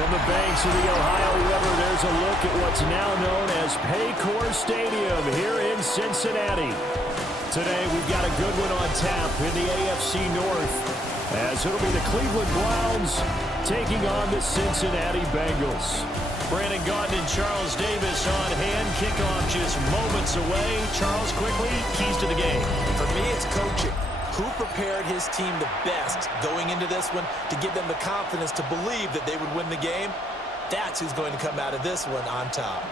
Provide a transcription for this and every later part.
From the banks of the Ohio River, there's a look at what's now known as Paycor Stadium here in Cincinnati. Today, we've got a good one on tap in the AFC North, as it'll be the Cleveland Browns taking on the Cincinnati Bengals. Brandon Gaudin and Charles Davis on hand. Kickoff just moments away. Charles, quickly, keys to the game. For me, it's coaching. Who prepared his team the best going into this one to give them the confidence to believe that they would win the game? That's who's going to come out of this one on top.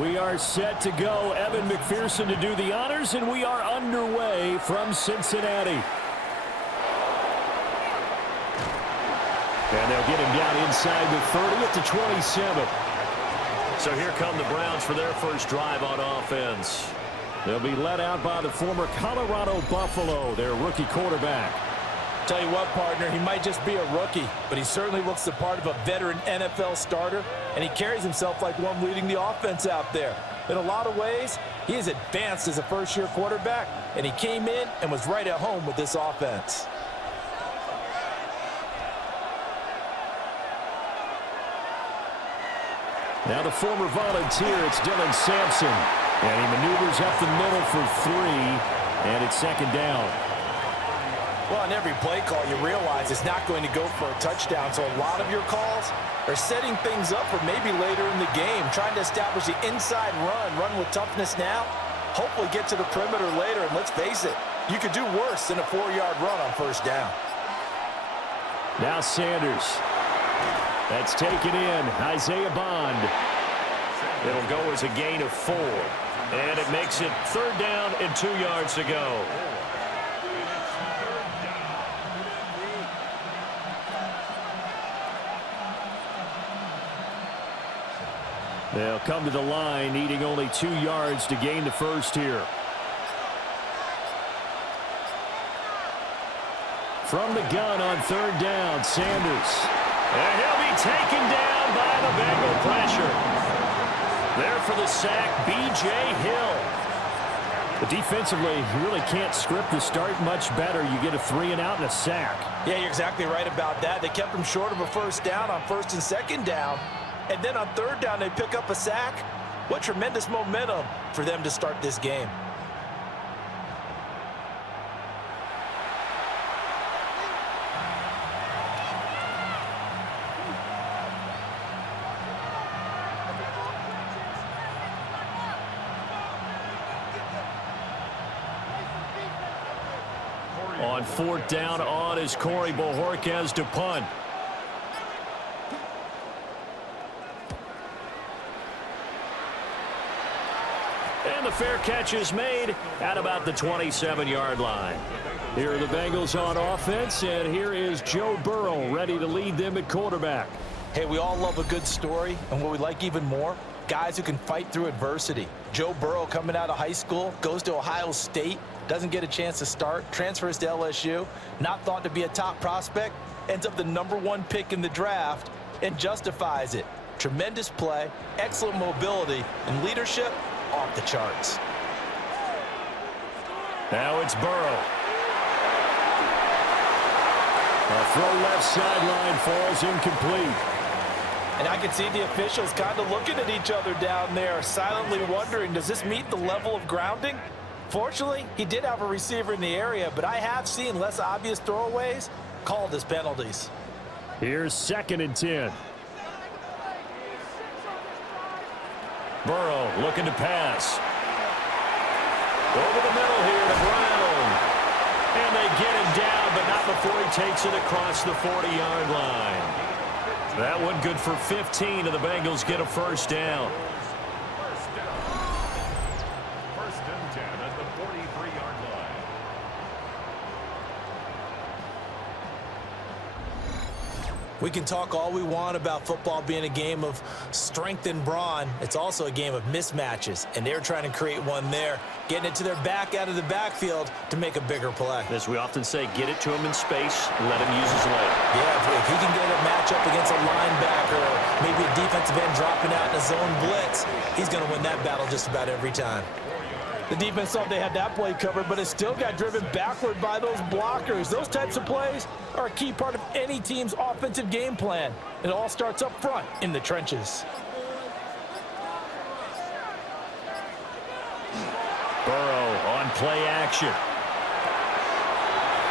We are set to go. Evan McPherson to do the honors, and we are underway from Cincinnati. And they'll get him down inside the 30 at the 27. So here come the Browns for their first drive on offense. They'll be led out by the former Colorado Buffalo, their rookie quarterback. Tell you what, partner, he might just be a rookie, but he certainly looks the part of a veteran NFL starter, and he carries himself like one leading the offense out there. In a lot of ways, he is advanced as a first-year quarterback, and he came in and was right at home with this offense. Now the former Volunteer, it's Dylan Sampson, and he maneuvers up the middle for 3, and it's second down. Well, on every play call, you realize it's not going to go for a touchdown, so a lot of your calls are setting things up for maybe later in the game, trying to establish the inside run with toughness now, hopefully get to the perimeter later, and let's face it, you could do worse than a 4-yard run on first down. Now Sanders. That's taken in. Isaiah Bond. It'll go as a gain of 4, and it makes it third down and 2 yards to go. They'll come to the line, needing only 2 yards to gain the first here. From the gun on third down, Sanders. And he'll be taken down by the Bengal pressure. There for the sack, B.J. Hill. But defensively, you really can't script the start much better. You get a 3 and out and a sack. Yeah, you're exactly right about that. They kept him short of a first down on first and second down. And then on third down, they pick up a sack. What tremendous momentum for them to start this game. On fourth down, on is Corey Bojorquez to punt. And the fair catch is made at about the 27-yard line. Here are the Bengals on offense, and here is Joe Burrow ready to lead them at quarterback. Hey, we all love a good story, and what we like even more, guys who can fight through adversity. Joe Burrow coming out of high school, goes to Ohio State, doesn't get a chance to start, transfers to LSU, not thought to be a top prospect, ends up the #1 pick in the draft, and justifies it. Tremendous play, excellent mobility, and leadership off the charts. Now it's Burrow. A throw left sideline falls incomplete. And I can see the officials kind of looking at each other down there, silently wondering, does this meet the level of grounding? Fortunately, he did have a receiver in the area, but I have seen less obvious throwaways called as penalties. Here's 2nd and 10. Burrow looking to pass. Over the middle here to Brown. And they get him down, but not before he takes it across the 40-yard line. That one good for 15, and the Bengals get a first down. First and 10 at the 43-yard line. We can talk all we want about football being a game of strength and brawn. It's also a game of mismatches, and they're trying to create one there, getting it to their back out of the backfield to make a bigger play. As we often say, get it to him in space, let him use his leg. Yeah, if he can get a matchup against a linebacker or maybe a defensive end dropping out in a zone blitz, he's going to win that battle just about every time. The defense thought they had that play covered, but it still got driven backward by those blockers. Those types of plays are a key part of any team's offensive game plan. It all starts up front in the trenches. Burrow on play action.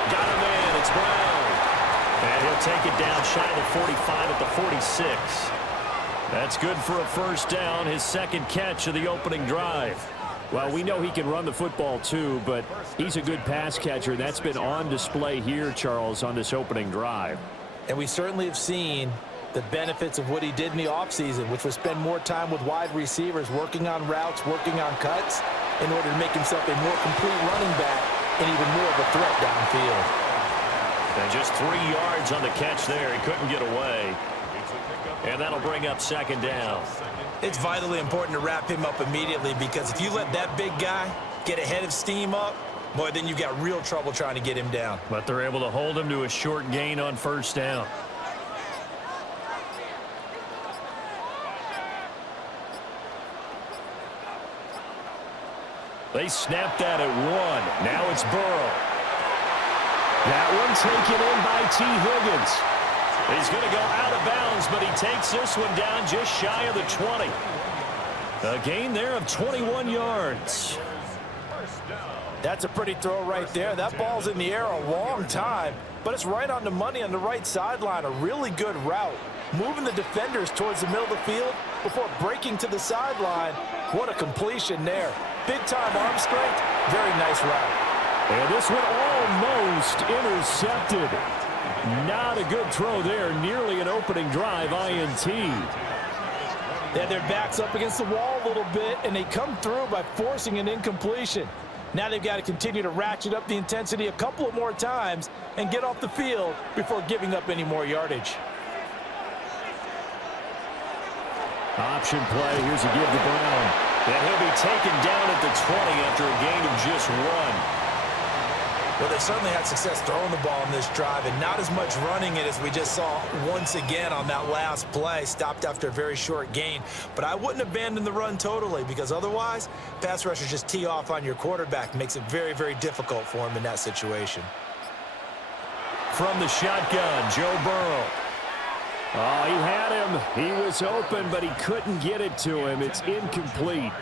Got him in. It's Brown. And he'll take it down shy of the 45 at the 46. That's good for a first down, his second catch of the opening drive. Well, we know he can run the football too, but he's a good pass catcher. That's been on display here, Charles, on this opening drive. And we certainly have seen the benefits of what he did in the offseason, which was spend more time with wide receivers, working on routes, working on cuts, in order to make himself a more complete running back and even more of a threat downfield. And just 3 yards on the catch there. He couldn't get away. And that'll bring up second down. It's vitally important to wrap him up immediately, because if you let that big guy get ahead of steam up, boy, then you've got real trouble trying to get him down. But they're able to hold him to a short gain on first down. They snapped that at 1. Now it's Burrow. That one taken in by T. Higgins. He's going to go out of bounds, but he takes this one down just shy of the 20. A gain there of 21 yards. That's a pretty throw right there. That ball's in the air a long time, but it's right on the money on the right sideline. A really good route. Moving the defenders towards the middle of the field before breaking to the sideline. What a completion there. Big-time arm strength. Very nice route. And this one almost intercepted. Not a good throw there. Nearly an opening drive INT. They had their backs up against the wall a little bit, and they come through by forcing an incompletion. Now they've got to continue to ratchet up the intensity a couple of more times and get off the field before giving up any more yardage. Option play. Here's a give to Brown. And he'll be taken down at the 20 after a gain of just 1. Well, they certainly had success throwing the ball in this drive, and not as much running it as we just saw once again on that last play. Stopped after a very short gain. But I wouldn't abandon the run totally, because otherwise, pass rushers just tee off on your quarterback. Makes it very, very difficult for him in that situation. From the shotgun, Joe Burrow. Oh, he had him. He was open, but he couldn't get it to him. It's incomplete.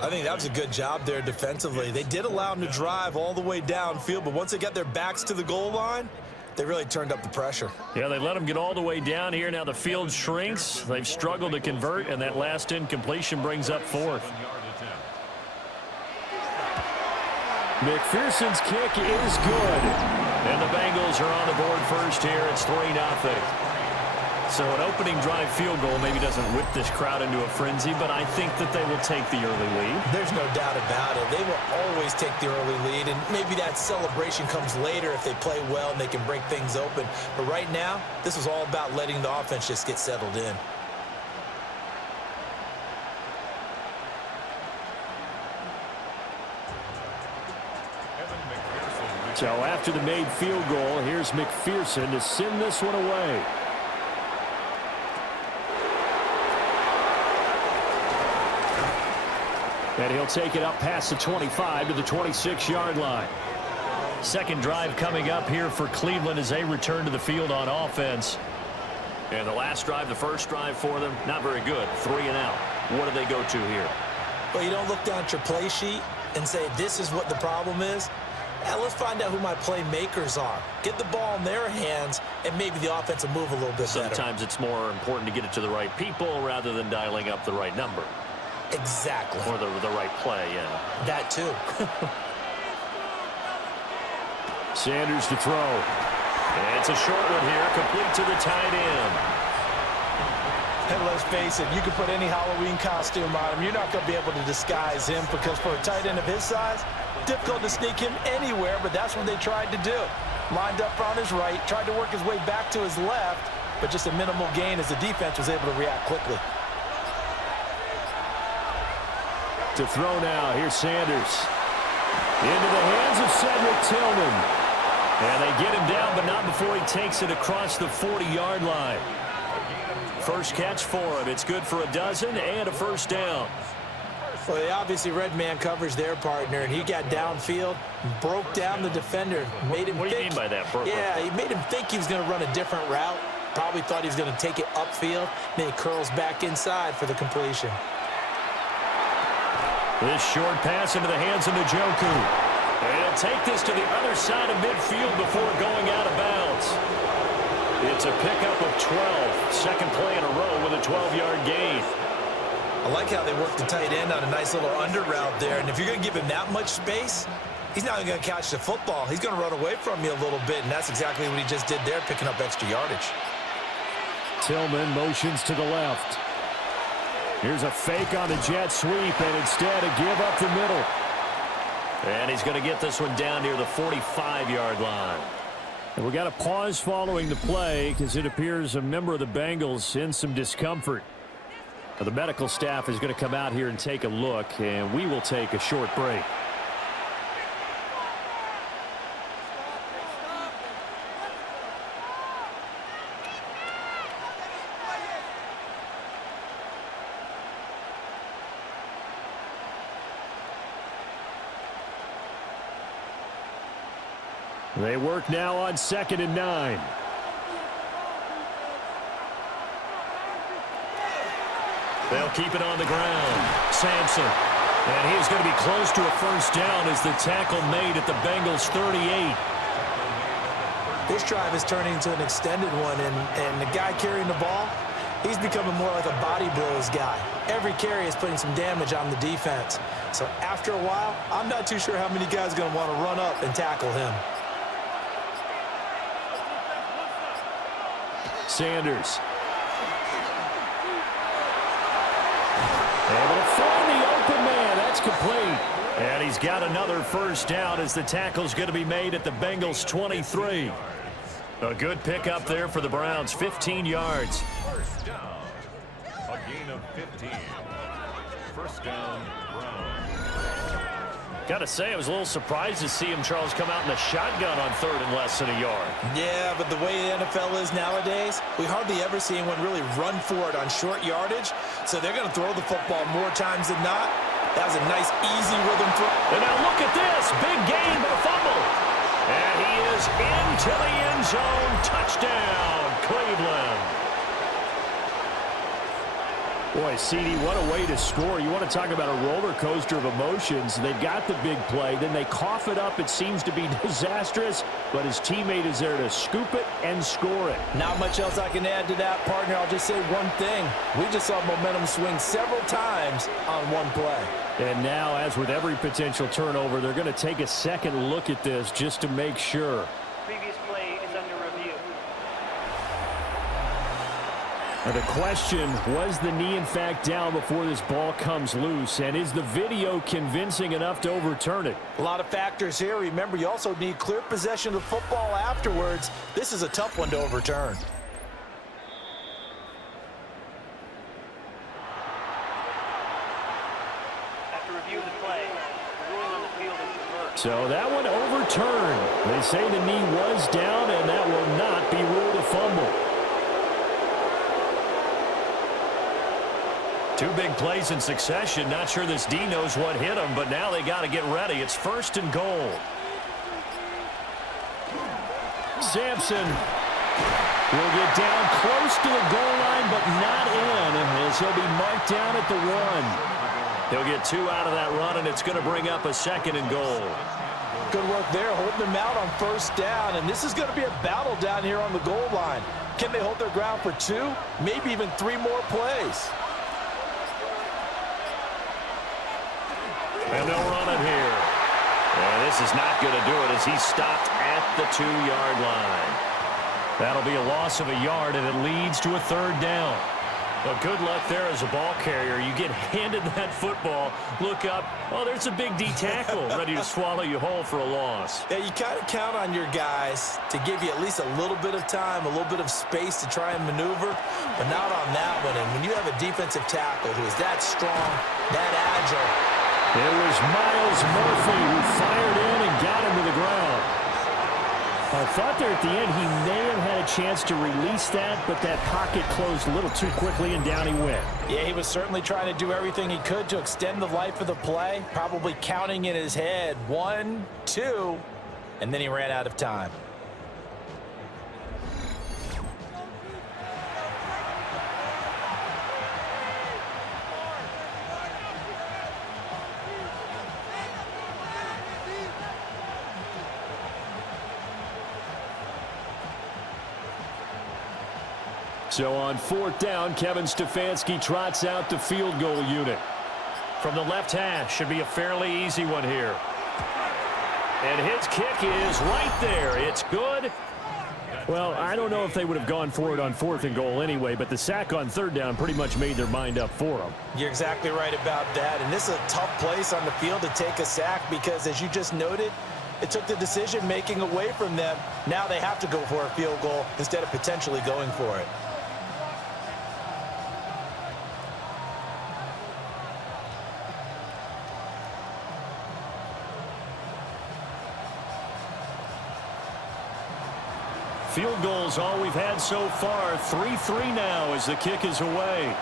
I think that was a good job there defensively. They did allow him to drive all the way downfield, but once they got their backs to the goal line, they really turned up the pressure. Yeah, they let him get all the way down here. Now the field shrinks. They've struggled to convert, and that last incompletion brings up 4th. McPherson's kick is good. And the Bengals are on the board first here. It's 3-0. So an opening drive field goal maybe doesn't whip this crowd into a frenzy, but I think that they will take the early lead. There's no doubt about it. They will always take the early lead, and maybe that celebration comes later if they play well and they can break things open. But right now, this is all about letting the offense just get settled in. So after the made field goal, here's McPherson to send this one away. And he'll take it up past the 25 to the 26-yard line. Second drive coming up here for Cleveland as they return to the field on offense. And the last drive, the first drive for them, not very good. 3 and out. What do they go to here? Well, you don't look down at your play sheet and say, this is what the problem is. Now, let's find out who my playmakers are. Get the ball in their hands, and maybe the offense will move a little bit better. Sometimes it's more important to get it to the right people rather than dialing up the right number. Exactly. Or the right play, yeah. That too. Sanders to throw. And it's a short one here, complete to the tight end. And let's face it, you can put any Halloween costume on him. You're not going to be able to disguise him, because for a tight end of his size, difficult to sneak him anywhere, but that's what they tried to do. Lined up on his right, tried to work his way back to his left, but just a minimal gain as the defense was able to react quickly. To throw now, here's Sanders. Into the hands of Cedric Tillman. And they get him down, but not before he takes it across the 40-yard line. First catch for him. It's good for a dozen and a first down. Well, they obviously read man coverage their partner, and he got downfield, broke down the defender, made him What do you mean by that, Burke? Yeah, he made him think he was going to run a different route. Probably thought he was going to take it upfield. Then he curls back inside for the completion. This short pass into the hands of Njoku. And he'll take this to the other side of midfield before going out of bounds. It's a pickup of 12. Second play in a row with a 12-yard gain. I like how they work the tight end on a nice little under route there. And if you're going to give him that much space, he's not going to catch the football. He's going to run away from you a little bit, and that's exactly what he just did there, picking up extra yardage. Tillman motions to the left. Here's a fake on the jet sweep, and instead a give up the middle. And he's going to get this one down near the 45-yard line. And we got a pause following the play because it appears a member of the Bengals in some discomfort. The medical staff is going to come out here and take a look, and we will take a short break. They work now on 2nd and 9. They'll keep it on the ground. Sampson. And he's going to be close to a first down as the tackle made at the Bengals 38. This drive is turning into an extended one, and the guy carrying the ball, he's becoming more like a body blows guy. Every carry is putting some damage on the defense. So after a while, I'm not too sure how many guys are going to want to run up and tackle him. Sanders. Able to find the open man. That's complete. And he's got another first down as the tackle's going to be made at the Bengals 23. A good pickup there for the Browns. 15 yards. First down. A gain of 15. First down, Browns. Got to say, I was a little surprised to see him, Charles, come out in the shotgun on 3rd and less than a yard. Yeah, but the way the NFL is nowadays, we hardly ever see anyone really run for it on short yardage. So they're going to throw the football more times than not. That was a nice, easy rhythm throw. And now look at this. Big gain, but a fumble. And he is into the end zone. Touchdown, Cleveland. Boy, CD, what a way to score. You want to talk about a roller coaster of emotions. They got the big play, then they cough it up. It seems to be disastrous, but his teammate is there to scoop it and score it. Not much else I can add to that, partner. I'll just say one thing. We just saw momentum swing several times on one play. And now, as with every potential turnover, they're going to take a second look at this just to make sure. Previous play is under review. Now the question, was the knee in fact down before this ball comes loose? And is the video convincing enough to overturn it? A lot of factors here. Remember, you also need clear possession of the football afterwards. This is a tough one to overturn. After review of the play, the ruling on the field is reversed. So that one overturned. They say the knee was down, and that will not be ruled a fumble. Two big plays in succession. Not sure this D knows what hit him, but now they got to get ready. It's 1st and goal. Sampson will get down close to the goal line, but not in, as he'll be marked down at the 1. He'll get 2 out of that run, and it's going to bring up a 2nd and goal. Good work there, holding them out on 1st down, and this is going to be a battle down here on the goal line. Can they hold their ground for 2, maybe even 3 more plays? And they'll run it here. And this is not going to do it as he's stopped at the 2-yard line. That'll be a loss of a yard, and it leads to a 3rd down. Well, good luck there as a ball carrier. You get handed that football, look up, oh, there's a big D tackle ready to swallow you whole for a loss. Yeah, you kind of count on your guys to give you at least a little bit of time, a little bit of space to try and maneuver, but not on that one. And when you have a defensive tackle who is that strong, that agile. It was Miles Murphy who fired in and got him to the ground. I thought there at the end he may have had a chance to release that, but that pocket closed a little too quickly, and down he went. Yeah, he was certainly trying to do everything he could to extend the life of the play, probably counting in his head 1, 2, and then he ran out of time. So on 4th down, Kevin Stefanski trots out the field goal unit. From the left hash, should be a fairly easy one here. And his kick is right there. It's good. Well, I don't know if they would have gone for it on 4th and goal anyway, but the sack on 3rd down pretty much made their mind up for them. You're exactly right about that. And this is a tough place on the field to take a sack because, as you just noted, it took the decision-making away from them. Now they have to go for a field goal instead of potentially going for it. Field goals all we've had so far. 3-3 now as the kick is away.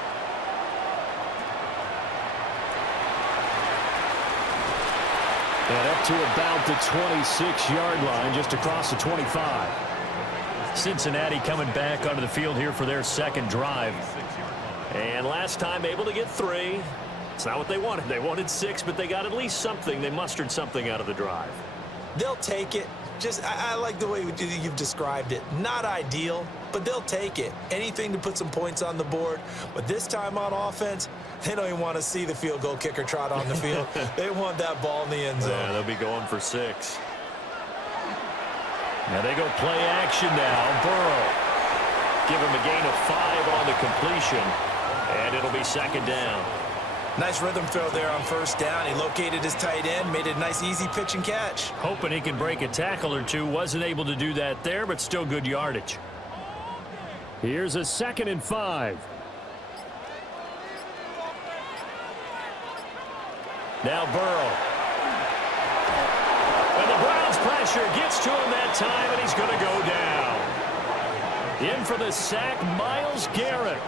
And up to about the 26-yard line, just across the 25. Cincinnati coming back onto the field here for their second drive. And last time able to get 3. It's not what they wanted. They wanted 6, but they got at least something. They mustered something out of the drive. They'll take it. I like the way you've described it. Not ideal, but they'll take it. Anything to put some points on the board. But this time on offense, they don't even want to see the field goal kicker trot on the field. They want that ball in the end zone. Yeah, they'll be going for 6. Now they go play action now. Burrow. Give him a gain of 5 on the completion. And it'll be 2nd down. Nice rhythm throw there on 1st down. He located his tight end, made it a nice easy pitch and catch. Hoping he can break a tackle or two. Wasn't able to do that there, but still good yardage. Here's a 2nd and 5. Now Burrow. And the Browns pressure gets to him that time, and he's going to go down. In for the sack, Myles Garrett.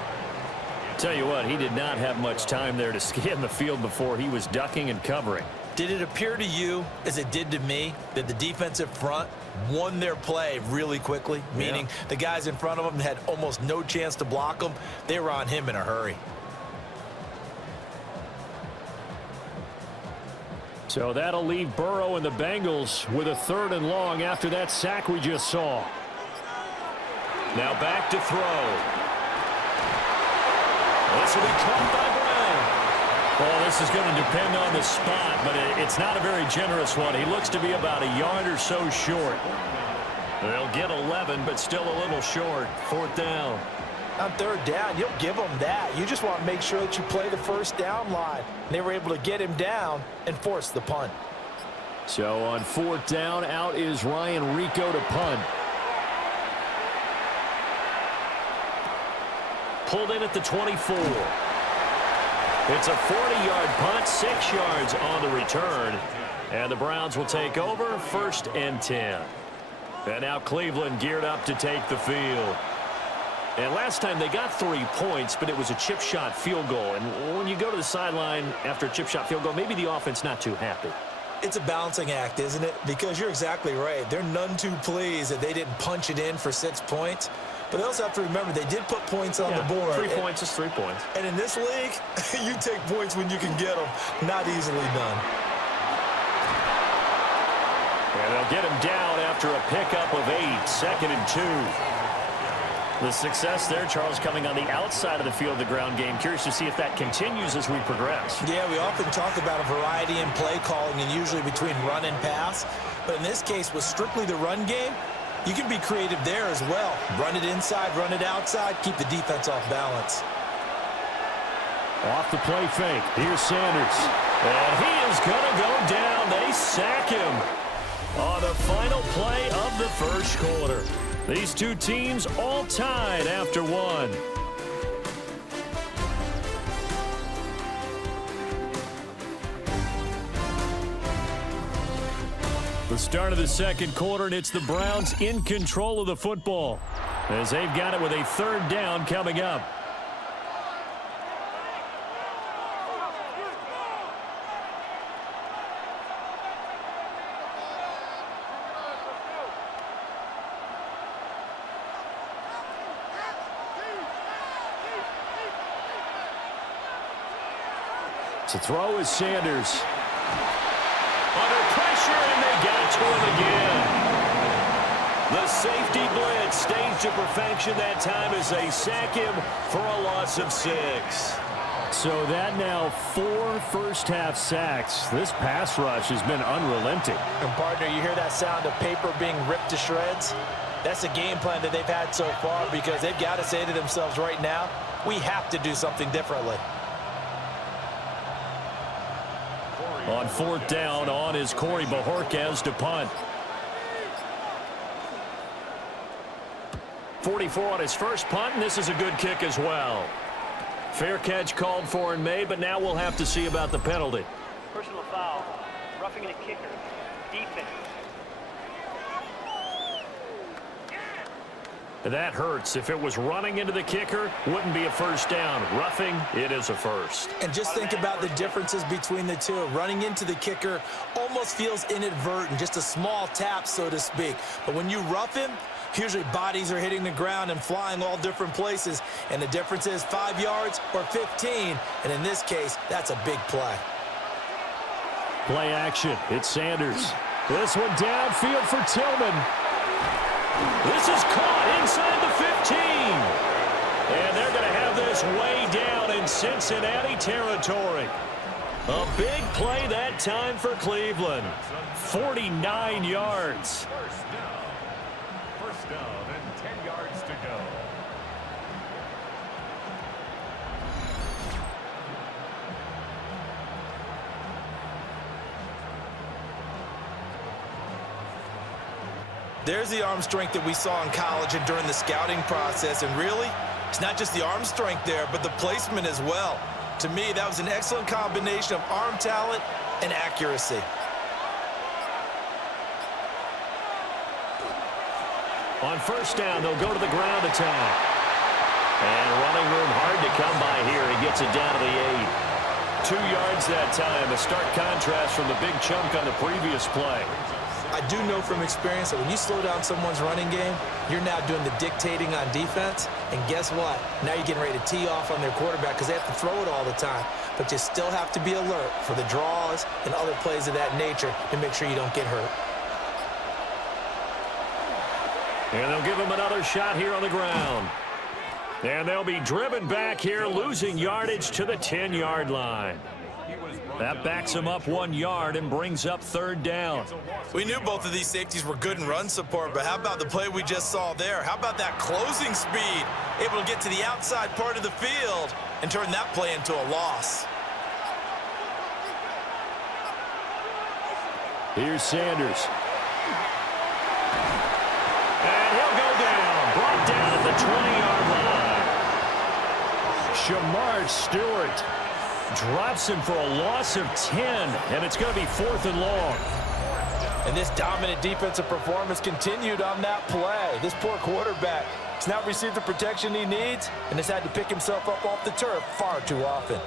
Tell you what, he did not have much time there to scan the field before he was ducking and covering. Did it appear to you, as it did to me, that the defensive front won their play really quickly? Meaning the guys in front of them had almost no chance to block them. They were on him in a hurry. So that'll leave Burrow and the Bengals with a 3rd and long after that sack we just saw. Now back to throw. This will be caught by Brown. Well, this is going to depend on the spot, but it's not a very generous one. He looks to be about a yard or so short. They'll get 11, but still a little short. 4th down. On 3rd down, you'll give them that. You just want to make sure that you play the 1st down line. And they were able to get him down and force the punt. So on 4th down, out is Ryan Rico to punt. Pulled in at the 24. It's a 40-yard punt, 6 yards on the return. And the Browns will take over, 1st and 10. And now Cleveland geared up to take the field. And last time they got 3 points, but it was a chip shot field goal. And when you go to the sideline after a chip shot field goal, maybe the offense not too happy. It's a balancing act, isn't it? Because you're exactly right. They're none too pleased that they didn't punch it in for 6 points. But they also have to remember they did put points on the board. 3 points is 3 points. And in this league, you take points when you can get them. Not easily done. And they'll get him down after a pickup of 8. 2nd and 2. The success there, Charles, coming on the outside of the field, the ground game. Curious to see if that continues as we progress. Yeah, we often talk about a variety in play calling and usually between run and pass. But in this case, with strictly the run game, you can be creative there as well. Run it inside, run it outside, keep the defense off balance. Off the play fake. Here's Sanders. And he is going to go down. They sack him on the final play of the first quarter. These two teams all tied after one. The start of the second quarter, and it's the Browns in control of the football as they've got it with a third down coming up. To throw is Sanders. Under pressure, and they got to him again. The safety blitz staged to perfection that time as they sack him for a loss of 6. So that now 4 first-half sacks. This pass rush has been unrelenting. And partner, you hear that sound of paper being ripped to shreds? That's the game plan that they've had so far because they've got to say to themselves right now, we have to do something differently. On fourth down, on is Corey Bajorquez to punt. 44 on his first punt, and this is a good kick as well. Fair catch called for and made, but now we'll have to see about the penalty. Personal foul. Roughing a kicker. Defense. That hurts. If it was running into the kicker, wouldn't be a first down. Roughing, it is a first. And just think about the differences between the two. Running into the kicker almost feels inadvertent, just a small tap, so to speak. But when you rough him, usually bodies are hitting the ground and flying all different places. And the difference is 5 yards or 15. And in this case, that's a big play. Play action. It's Sanders. This one downfield for Tillman. This is caught inside the 15. And they're going to have this way down in Cincinnati territory. A big play that time for Cleveland. 49 yards. First down and 10 yards to go. There's the arm strength that we saw in college and during the scouting process. And really, it's not just the arm strength there, but the placement as well. To me, that was an excellent combination of arm talent and accuracy. On first down, they'll go to the ground attack. And running room hard to come by here. He gets it down to the 8. 2 yards that time. A stark contrast from the big chunk on the previous play. I do know from experience that when you slow down someone's running game, you're now doing the dictating on defense. And guess what? Now you're getting ready to tee off on their quarterback because they have to throw it all the time. But you still have to be alert for the draws and other plays of that nature to make sure you don't get hurt. And they'll give him another shot here on the ground. And they'll be driven back here, losing yardage to the 10-yard line. That backs him up 1 yard and brings up third down. We knew both of these safeties were good in run support, but how about the play we just saw there? How about that closing speed? Able to get to the outside part of the field and turn that play into a loss. Here's Sanders. And he'll go down. Brought down at the 20-yard line. Shamar Stewart drops him for a loss of 10, and it's going to be 4th and long. And this dominant defensive performance continued on that play. This poor quarterback has not received the protection he needs and has had to pick himself up off the turf far too often.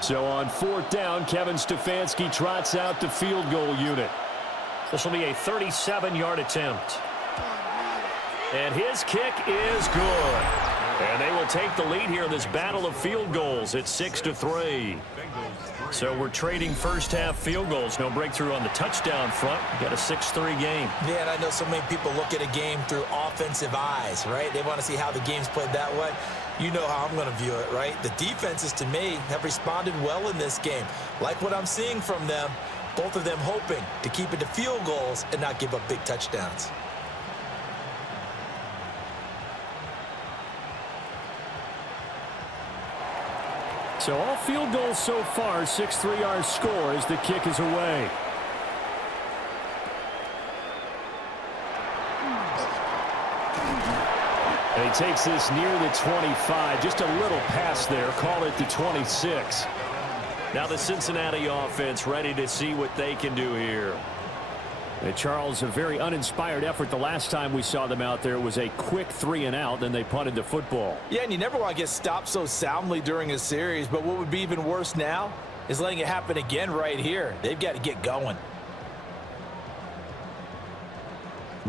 So on fourth down, Kevin Stefanski trots out the field goal unit. This will be a 37-yard attempt. And his kick is good. And they will take the lead here in this battle of field goals at 6-3. So we're trading first-half field goals. No breakthrough on the touchdown front. We've got a 6-3 game. Yeah, and I know so many people look at a game through offensive eyes, right? They want to see how the game's played that way. You know how I'm going to view it, right? The defenses, to me, have responded well in this game. Like what I'm seeing from them, both of them hoping to keep it to field goals and not give up big touchdowns. So all field goals so far, 6-3 our score as the kick is away. And he takes this near the 25. Just a little pass there. Call it the 26. Now the Cincinnati offense ready to see what they can do here. And Charles, a very uninspired effort the last time we saw them out there. It was a quick 3-and-out, then they punted the football. Yeah, and you never want to get stopped so soundly during a series, but what would be even worse now is letting it happen again right here. They've got to get going.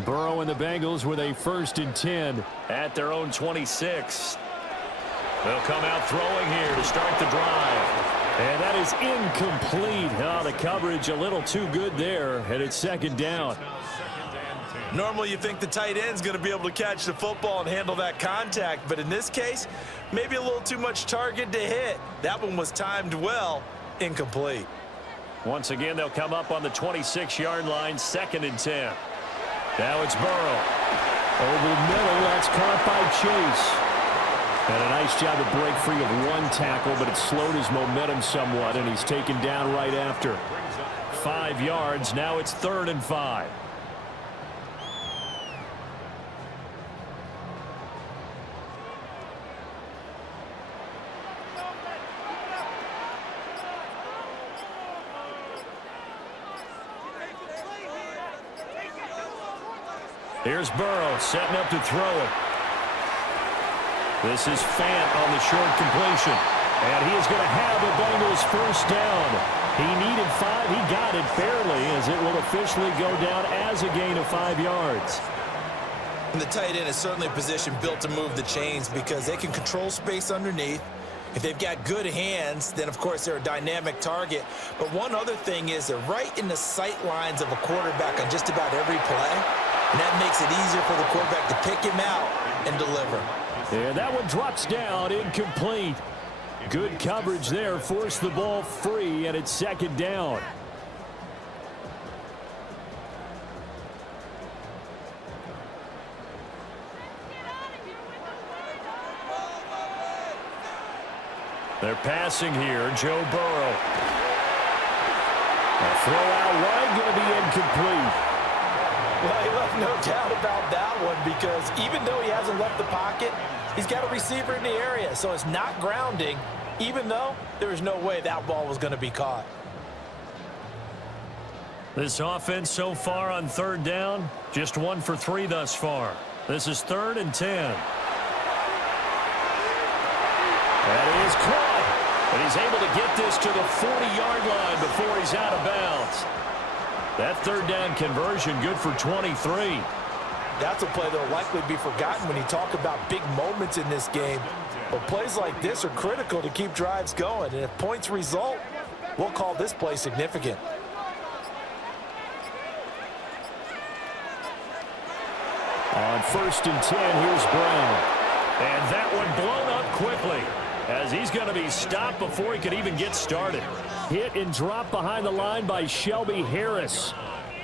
Burrow and the Bengals with a 1st and 10 at their own 26. They'll come out throwing here to start the drive. And that is incomplete. Oh, the coverage a little too good there, and it's 2nd down. Normally you think the tight end's going to be able to catch the football and handle that contact, but in this case, maybe a little too much target to hit. That one was timed well, incomplete. Once again, they'll come up on the 26-yard line, 2nd and 10. Now it's Burrow. Over the middle, that's caught by Chase. And a nice job to break free of one tackle, but it slowed his momentum somewhat, and he's taken down right after. 5 yards. Now it's 3rd and 5. Here's Burrow setting up to throw it. This is Fant on the short completion. And he is going to have the Bengals 1st down. He needed 5. He got it barely, as it will officially go down as a gain of 5 yards. And the tight end is certainly a position built to move the chains because they can control space underneath. If they've got good hands, then, of course, they're a dynamic target. But one other thing is they're right in the sight lines of a quarterback on just about every play. And that makes it easier for the quarterback to pick him out and deliver. And that one drops down, incomplete. Good coverage there, forced the ball free, and it's 2nd down. They're passing here, Joe Burrow. A throw out wide, going to be incomplete. Well, he left no doubt about that one because even though he hasn't left the pocket, he's got a receiver in the area, so it's not grounding, even though there was no way that ball was going to be caught. This offense so far on 3rd down, just 1 for 3 thus far. This is 3rd and 10. That is caught, and he's able to get this to the 40-yard line before he's out of bounds. That 3rd down conversion good for 23. That's a play that will likely be forgotten when you talk about big moments in this game. But plays like this are critical to keep drives going. And if points result, we'll call this play significant. On 1st and 10, here's Brown. And that one blown up quickly, as he's going to be stopped before he could even get started. Hit and drop behind the line by Shelby Harris.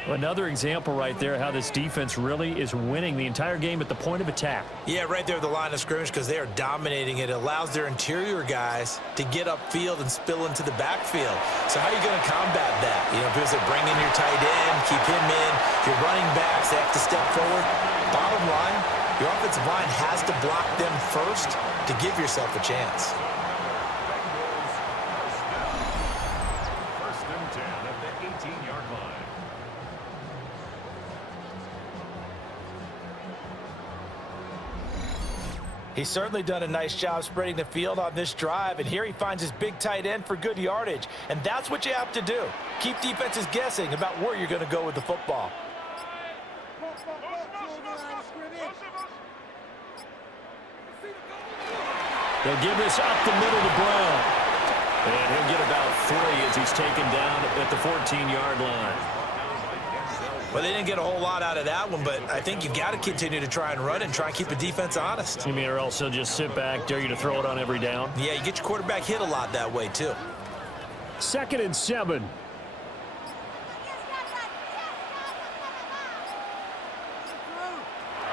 Another example right there how this defense really is winning the entire game at the point of attack. Yeah, right there at the line of scrimmage because they are dominating it. It allows their interior guys to get upfield and spill into the backfield. So how are you going to combat that? You know, because they bring in your tight end, keep him in. Your running backs, they have to step forward. Bottom line, your offensive line has to block them first to give yourself a chance. He's certainly done a nice job spreading the field on this drive, and here he finds his big tight end for good yardage. And that's what you have to do. Keep defenses guessing about where you're going to go with the football. They'll give this up the middle to Brown. And he'll get about 3 as he's taken down at the 14-yard line. Well, they didn't get a whole lot out of that one, but I think you've got to continue to try and run and try and keep the defense honest. You mean, or else he'll just sit back, dare you to throw it on every down? Yeah, you get your quarterback hit a lot that way, too. 2nd and 7.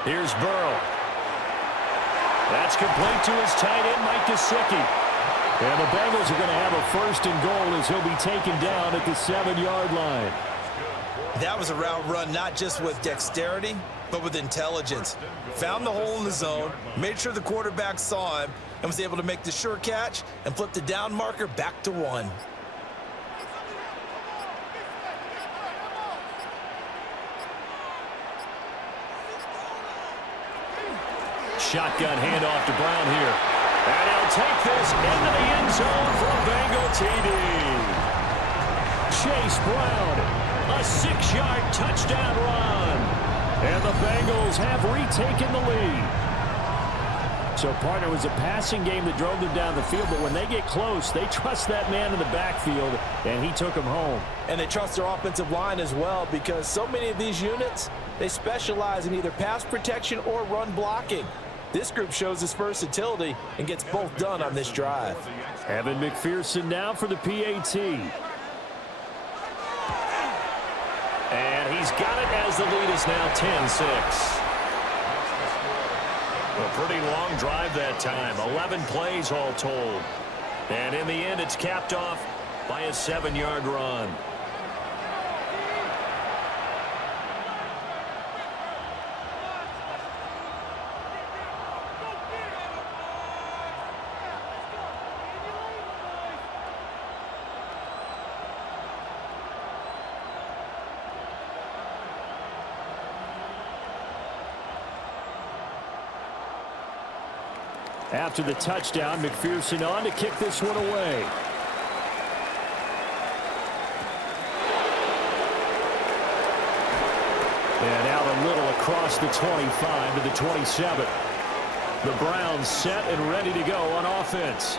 Here's Burrow. That's complete to his tight end, Mike Gesicki. And the Bengals are going to have a 1st and goal as he'll be taken down at the 7-yard line. That was a route run not just with dexterity, but with intelligence. Found the hole in the zone, made sure the quarterback saw him, and was able to make the sure catch and flip the down marker back to 1. Shotgun handoff to Brown here. And he'll take this into the end zone for a Bengal TD. Chase Brown, a 6-yard touchdown run. And the Bengals have retaken the lead. So, partner, it was a passing game that drove them down the field, but when they get close, they trust that man in the backfield, and he took them home. And they trust their offensive line as well, because so many of these units, they specialize in either pass protection or run blocking. This group shows its versatility and gets both done on this drive. Evan McPherson now for the PAT. And he's got it as the lead is now 10-6. A pretty long drive that time. 11 plays all told. And in the end, it's capped off by a 7-yard run. After the touchdown, McPherson on to kick this one away. And out a little across the 25 to the 27. The Browns set and ready to go on offense.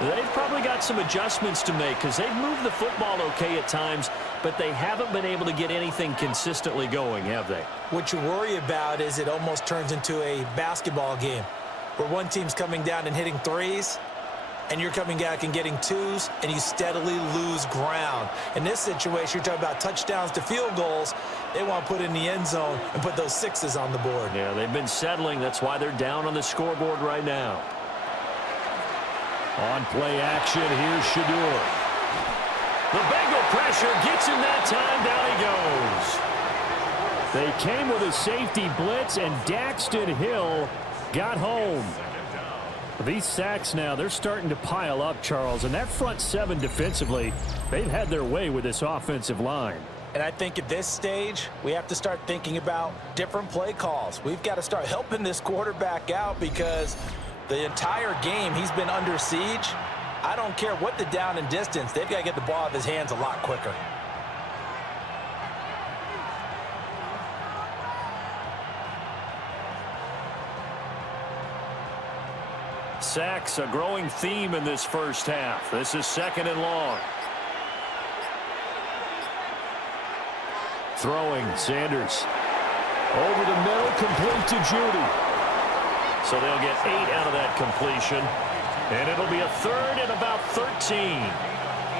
They've probably got some adjustments to make because they've moved the football okay at times, but they haven't been able to get anything consistently going, have they? What you worry about is it almost turns into a basketball game, where one team's coming down and hitting threes, and you're coming back and getting twos, and you steadily lose ground. In this situation, you're talking about touchdowns to field goals. They want to put in the end zone and put those 6s on the board. Yeah, they've been settling. That's why they're down on the scoreboard right now. On play action, here's Shadur. The Bengal pressure gets him that time. Down he goes. They came with a safety blitz, and Daxton Hill got home. These sacks now, they're starting to pile up, Charles, and that front 7 defensively, they've had their way with this offensive line. And I think at this stage, we have to start thinking about different play calls. We've got to start helping this quarterback out because the entire game he's been under siege. I don't care what the down and distance, they've got to get the ball out of his hands a lot quicker. Sacks, a growing theme in this first half. This is 2nd and long. Throwing, Sanders. Over the middle, complete to Judy. So they'll get 8 out of that completion. And it'll be a 3rd and about 13.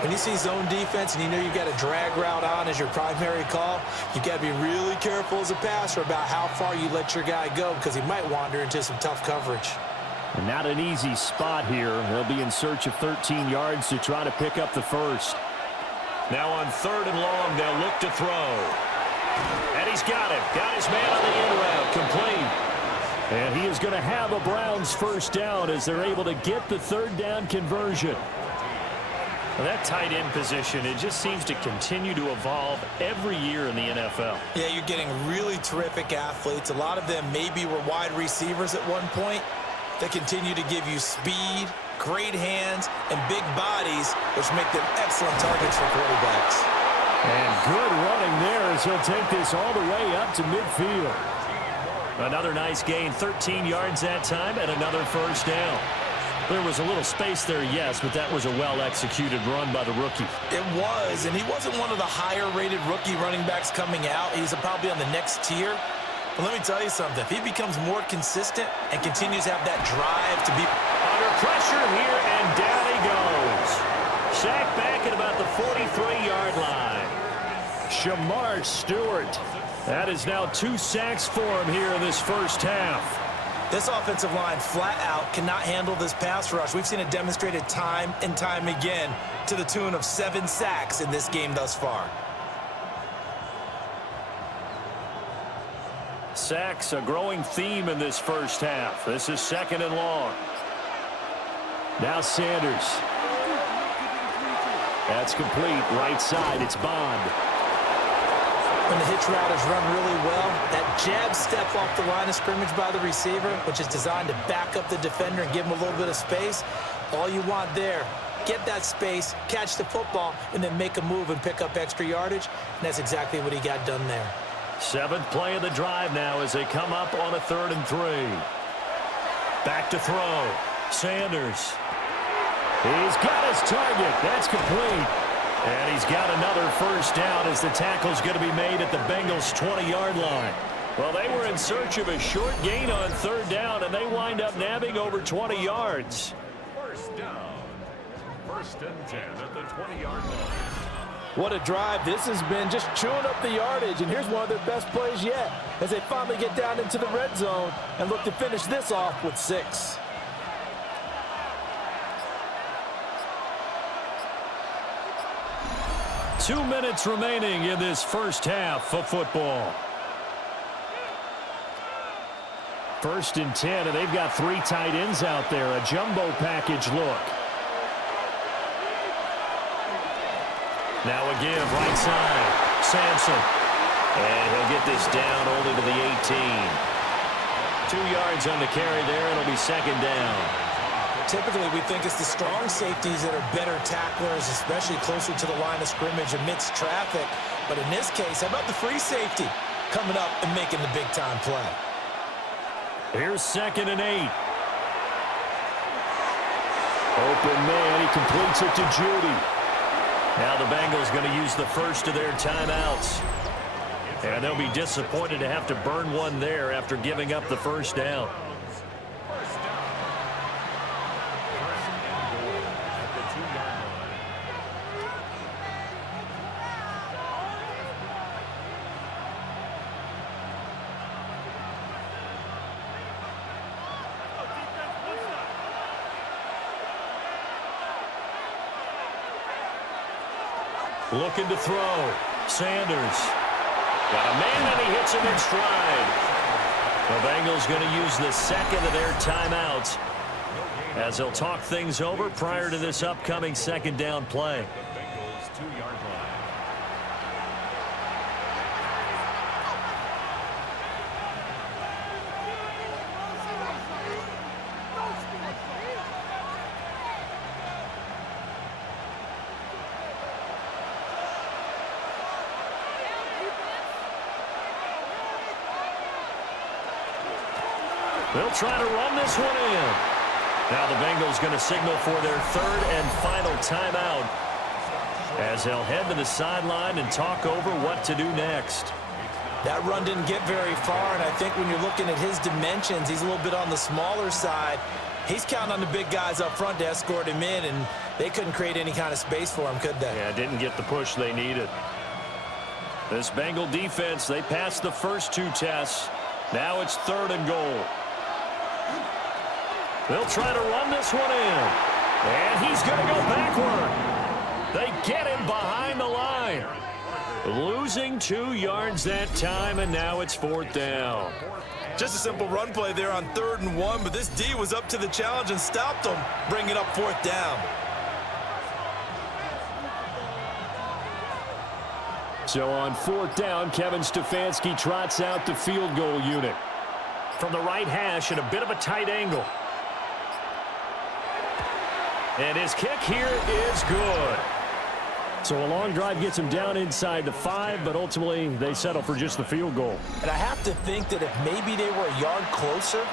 When you see zone defense and you know you've got a drag route on as your primary call, you've got to be really careful as a passer about how far you let your guy go because he might wander into some tough coverage. And not an easy spot here. They'll be in search of 13 yards to try to pick up the first. Now on 3rd and long, they'll look to throw. And he's got it. Got his man on the end route. Complete. And he is going to have a Browns first down as they're able to get the 3rd down conversion. Well, that tight end position, it just seems to continue to evolve every year in the NFL. Yeah, you're getting really terrific athletes. A lot of them maybe were wide receivers at one point. They continue to give you speed, great hands, and big bodies, which make them excellent targets for quarterbacks. And good running there as he'll take this all the way up to midfield. Another nice gain, 13 yards that time, and another first down. There was a little space there, yes, but that was a well-executed run by the rookie. It was, and he wasn't one of the higher-rated rookie running backs coming out. He's probably on the next tier. But let me tell you something. If he becomes more consistent and continues to have that drive to be under pressure here, and down he goes. Sacked back at about the 43-yard line. Shamar Stewart. That is now 2 sacks for him here in this first half. This offensive line flat out cannot handle this pass rush. We've seen it demonstrated time and time again to the tune of 7 sacks in this game thus far. Sacks, a growing theme in this first half. This is 2nd and long. Now Sanders. That's complete. Right side, it's Bond. When the hitch route is run really well, that jab step off the line of scrimmage by the receiver, which is designed to back up the defender and give him a little bit of space, all you want there, get that space, catch the football, and then make a move and pick up extra yardage, and that's exactly what he got done there. 7th play of the drive now as they come up on a 3rd and 3. Back to throw. Sanders. He's got his target. That's complete. And he's got another first down as the tackle's going to be made at the Bengals' 20-yard line. Well, they were in search of a short gain on 3rd down, and they wind up nabbing over 20 yards. First down. 1st and 10 at the 20-yard line. What a drive this has been, just chewing up the yardage. And here's one of their best plays yet as they finally get down into the red zone and look to finish this off with 6. Two minutes remaining in this first half of football. 1st and 10, and they've got 3 tight ends out there. A jumbo package look. Now again, right side, Sampson. And he'll get this down only to the 18. 2 yards on the carry there. It'll be 2nd down. Typically, we think it's the strong safeties that are better tacklers, especially closer to the line of scrimmage amidst traffic. But in this case, how about the free safety coming up and making the big-time play? Here's 2nd and 8. Open man, he completes it to Judy. Now the Bengals going to use the first of their timeouts. And they'll be disappointed to have to burn one there after giving up the first down. Looking to throw. Sanders. Got a man, and he hits him in stride. The Bengals going to use the 2nd of their timeouts as they'll talk things over prior to this upcoming 2nd down play. Bengals 2-yard line. They'll try to run this one in. Now the Bengals going to signal for their 3rd and final timeout as they'll head to the sideline and talk over what to do next. That run didn't get very far, and I think when you're looking at his dimensions, he's a little bit on the smaller side. He's counting on the big guys up front to escort him in, and they couldn't create any kind of space for him, could they? Yeah, didn't get the push they needed. This Bengal defense, they passed the first 2 tests. Now it's 3rd and goal. They'll try to run this one in. And he's going to go backward. They get him behind the line. Losing 2 yards that time, and now it's 4th down. Just a simple run play there on 3rd and 1, but this D was up to the challenge and stopped him, bringing up 4th down. So on 4th down, Kevin Stefanski trots out the field goal unit. From the right hash at a bit of a tight angle. And his kick here is good. So a long drive gets them down inside the 5, but ultimately they settle for just the field goal. And I have to think that if maybe they were a yard closer,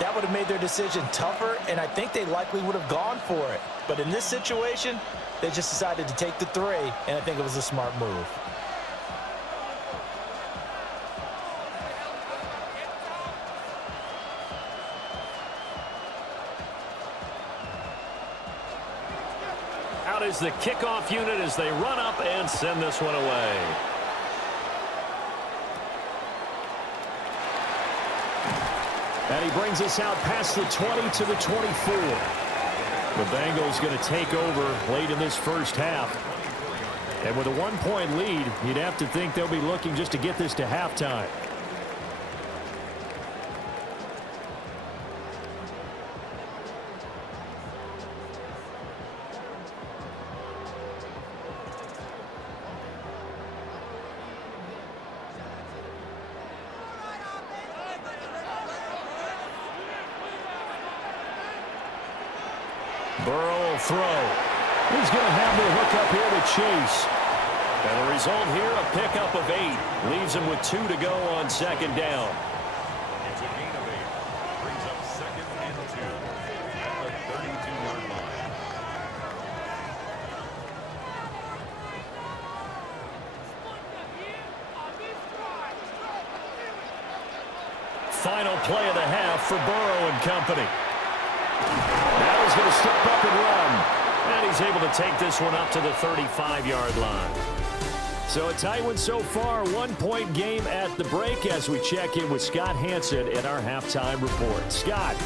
that would have made their decision tougher, and I think they likely would have gone for it. But in this situation, they just decided to take the 3, and I think it was a smart move. Out is the kickoff unit as they run up and send this one away. And he brings us out past the 20 to the 24. The Bengals going to take over late in this first half. And with a 1-point lead, you'd have to think they'll be looking just to get this to halftime. Burrow will throw. He's going to have the hook up here to Chase. And the result here, a pickup of 8. Leaves him with 2 to go on second down. It's a gain of 8. Brings up 2nd and 2 at the 32-yard line. Final play of the half for Burrow and company. Now he's going to step up and run. And he's able to take this one up to the 35-yard line. So a tight one so far. 1-point game at the break as we check in with Scott Hansen in our halftime report. Scott.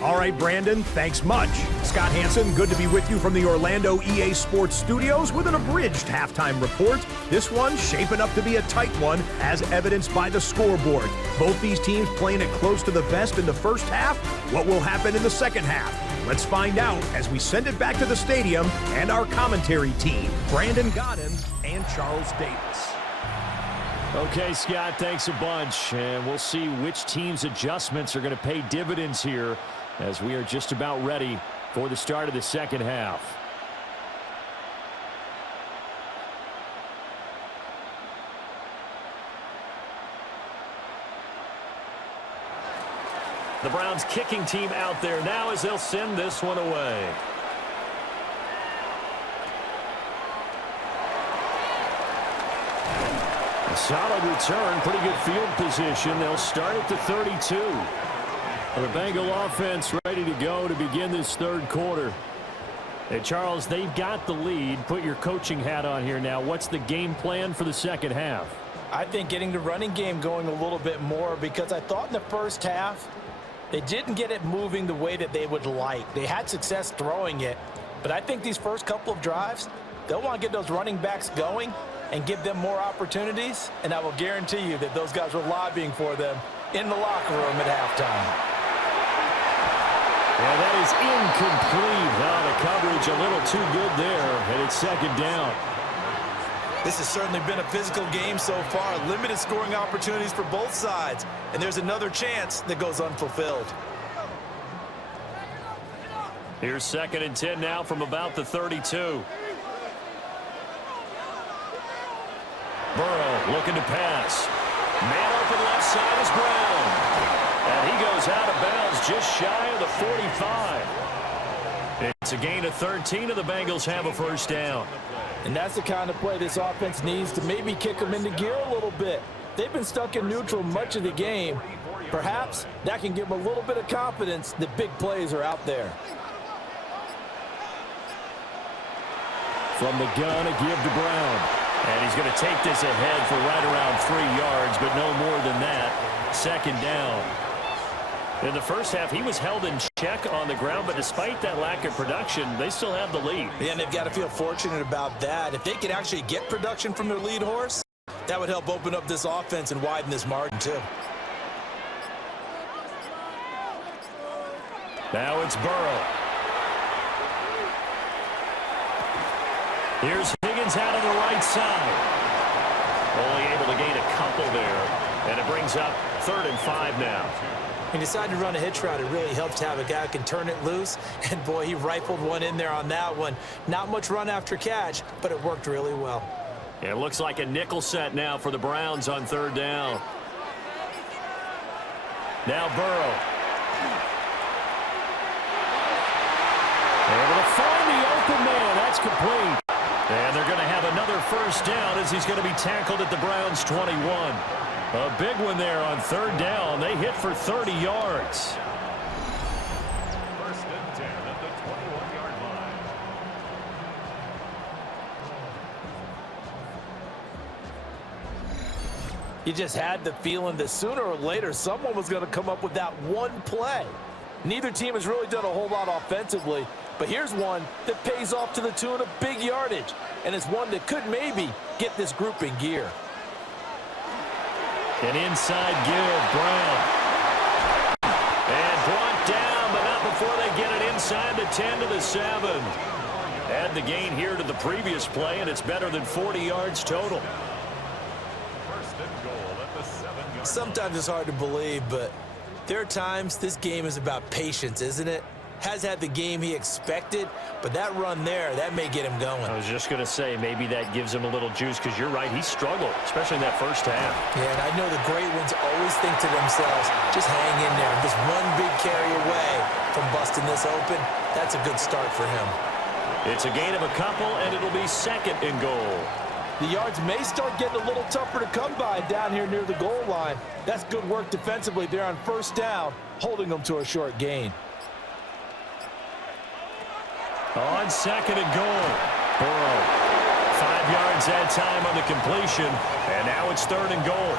All right, Brandon, thanks much. Scott Hansen, good to be with you from the Orlando EA Sports Studios with an abridged halftime report. This one shaping up to be a tight one, as evidenced by the scoreboard. Both these teams playing it close to the vest in the first half. What will happen in the second half? Let's find out as we send it back to the stadium and our commentary team, Brandon Godden and Charles Davis. Okay, Scott, thanks a bunch. And we'll see which team's adjustments are going to pay dividends here as we are just about ready for the start of the second half. The Browns kicking team out there now as they'll send this one away. A solid return, pretty good field position. They'll start at the 32. The Bengal offense ready to go to begin this third quarter. Hey, Charles, they've got the lead. Put your coaching hat on here now. What's the game plan for the second half? I think getting the running game going a little bit more, because I thought in the first half they didn't get it moving the way that they would like. They had success throwing it, but I think these first couple of drives, they'll want to get those running backs going and give them more opportunities, and I will guarantee you that those guys were lobbying for them in the locker room at halftime. Yeah, that is incomplete. The coverage a little too good there, and it's second down. This has certainly been a physical game so far. Limited scoring opportunities for both sides, and there's another chance that goes unfulfilled. Here's 2nd and 10 now from about the 32. Burrow looking to pass. Man open left side is Brown. And he goes out of bounds just shy of the 45. It's a gain of 13, and the Bengals have a first down. And that's the kind of play this offense needs to maybe kick them into gear a little bit. They've been stuck in neutral much of the game. Perhaps that can give them a little bit of confidence that big plays are out there. From the gun, a give to Brown. And he's going to take this ahead for right around 3 yards, but no more than that. Second down. In the first half, he was held in check on the ground, but despite that lack of production, they still have the lead. Yeah, and they've got to feel fortunate about that. If they could actually get production from their lead horse, that would help open up this offense and widen this margin too. Now it's Burrow. Here's Higgins out on the right side. Only able to gain a couple there, and it brings up 3rd and 5 now. He decided to run a hitch route. It really helps to have a guy who can turn it loose. And, boy, he rifled one in there on that one. Not much run after catch, but it worked really well. It looks like a nickel set now for the Browns on third down. Now Burrow. Able to find the open man. That's complete. And they're going to have another first down as he's going to be tackled at the Browns' 21. A big one there on third down. They hit for 30 yards. First and 10 at the 21-yard line. You just had the feeling that sooner or later someone was going to come up with that one play. Neither team has really done a whole lot offensively, but here's one that pays off to the tune of big yardage, and it's one that could maybe get this group in gear. An inside give, Brown. And brought down, but not before they get it inside the 10 to the 7. Add the gain here to the previous play, and it's better than 40 yards total. First and goal at the 7-yard line. Sometimes it's hard to believe, but there are times this game is about patience, isn't it? Has had the game he expected, but that run there, that may get him going. I was just going to say, maybe that gives him a little juice, because you're right, he struggled, especially in that first half. Yeah, and I know the great ones always think to themselves, just hang in there. Just one big carry away from busting this open. That's a good start for him. It's a gain of a couple, and it'll be second and goal. The yards may start getting a little tougher to come by down here near the goal line. That's good work defensively there on first down, holding them to a short gain. On second and goal, Burrow. 5 yards that time on the completion, and now it's third and goal.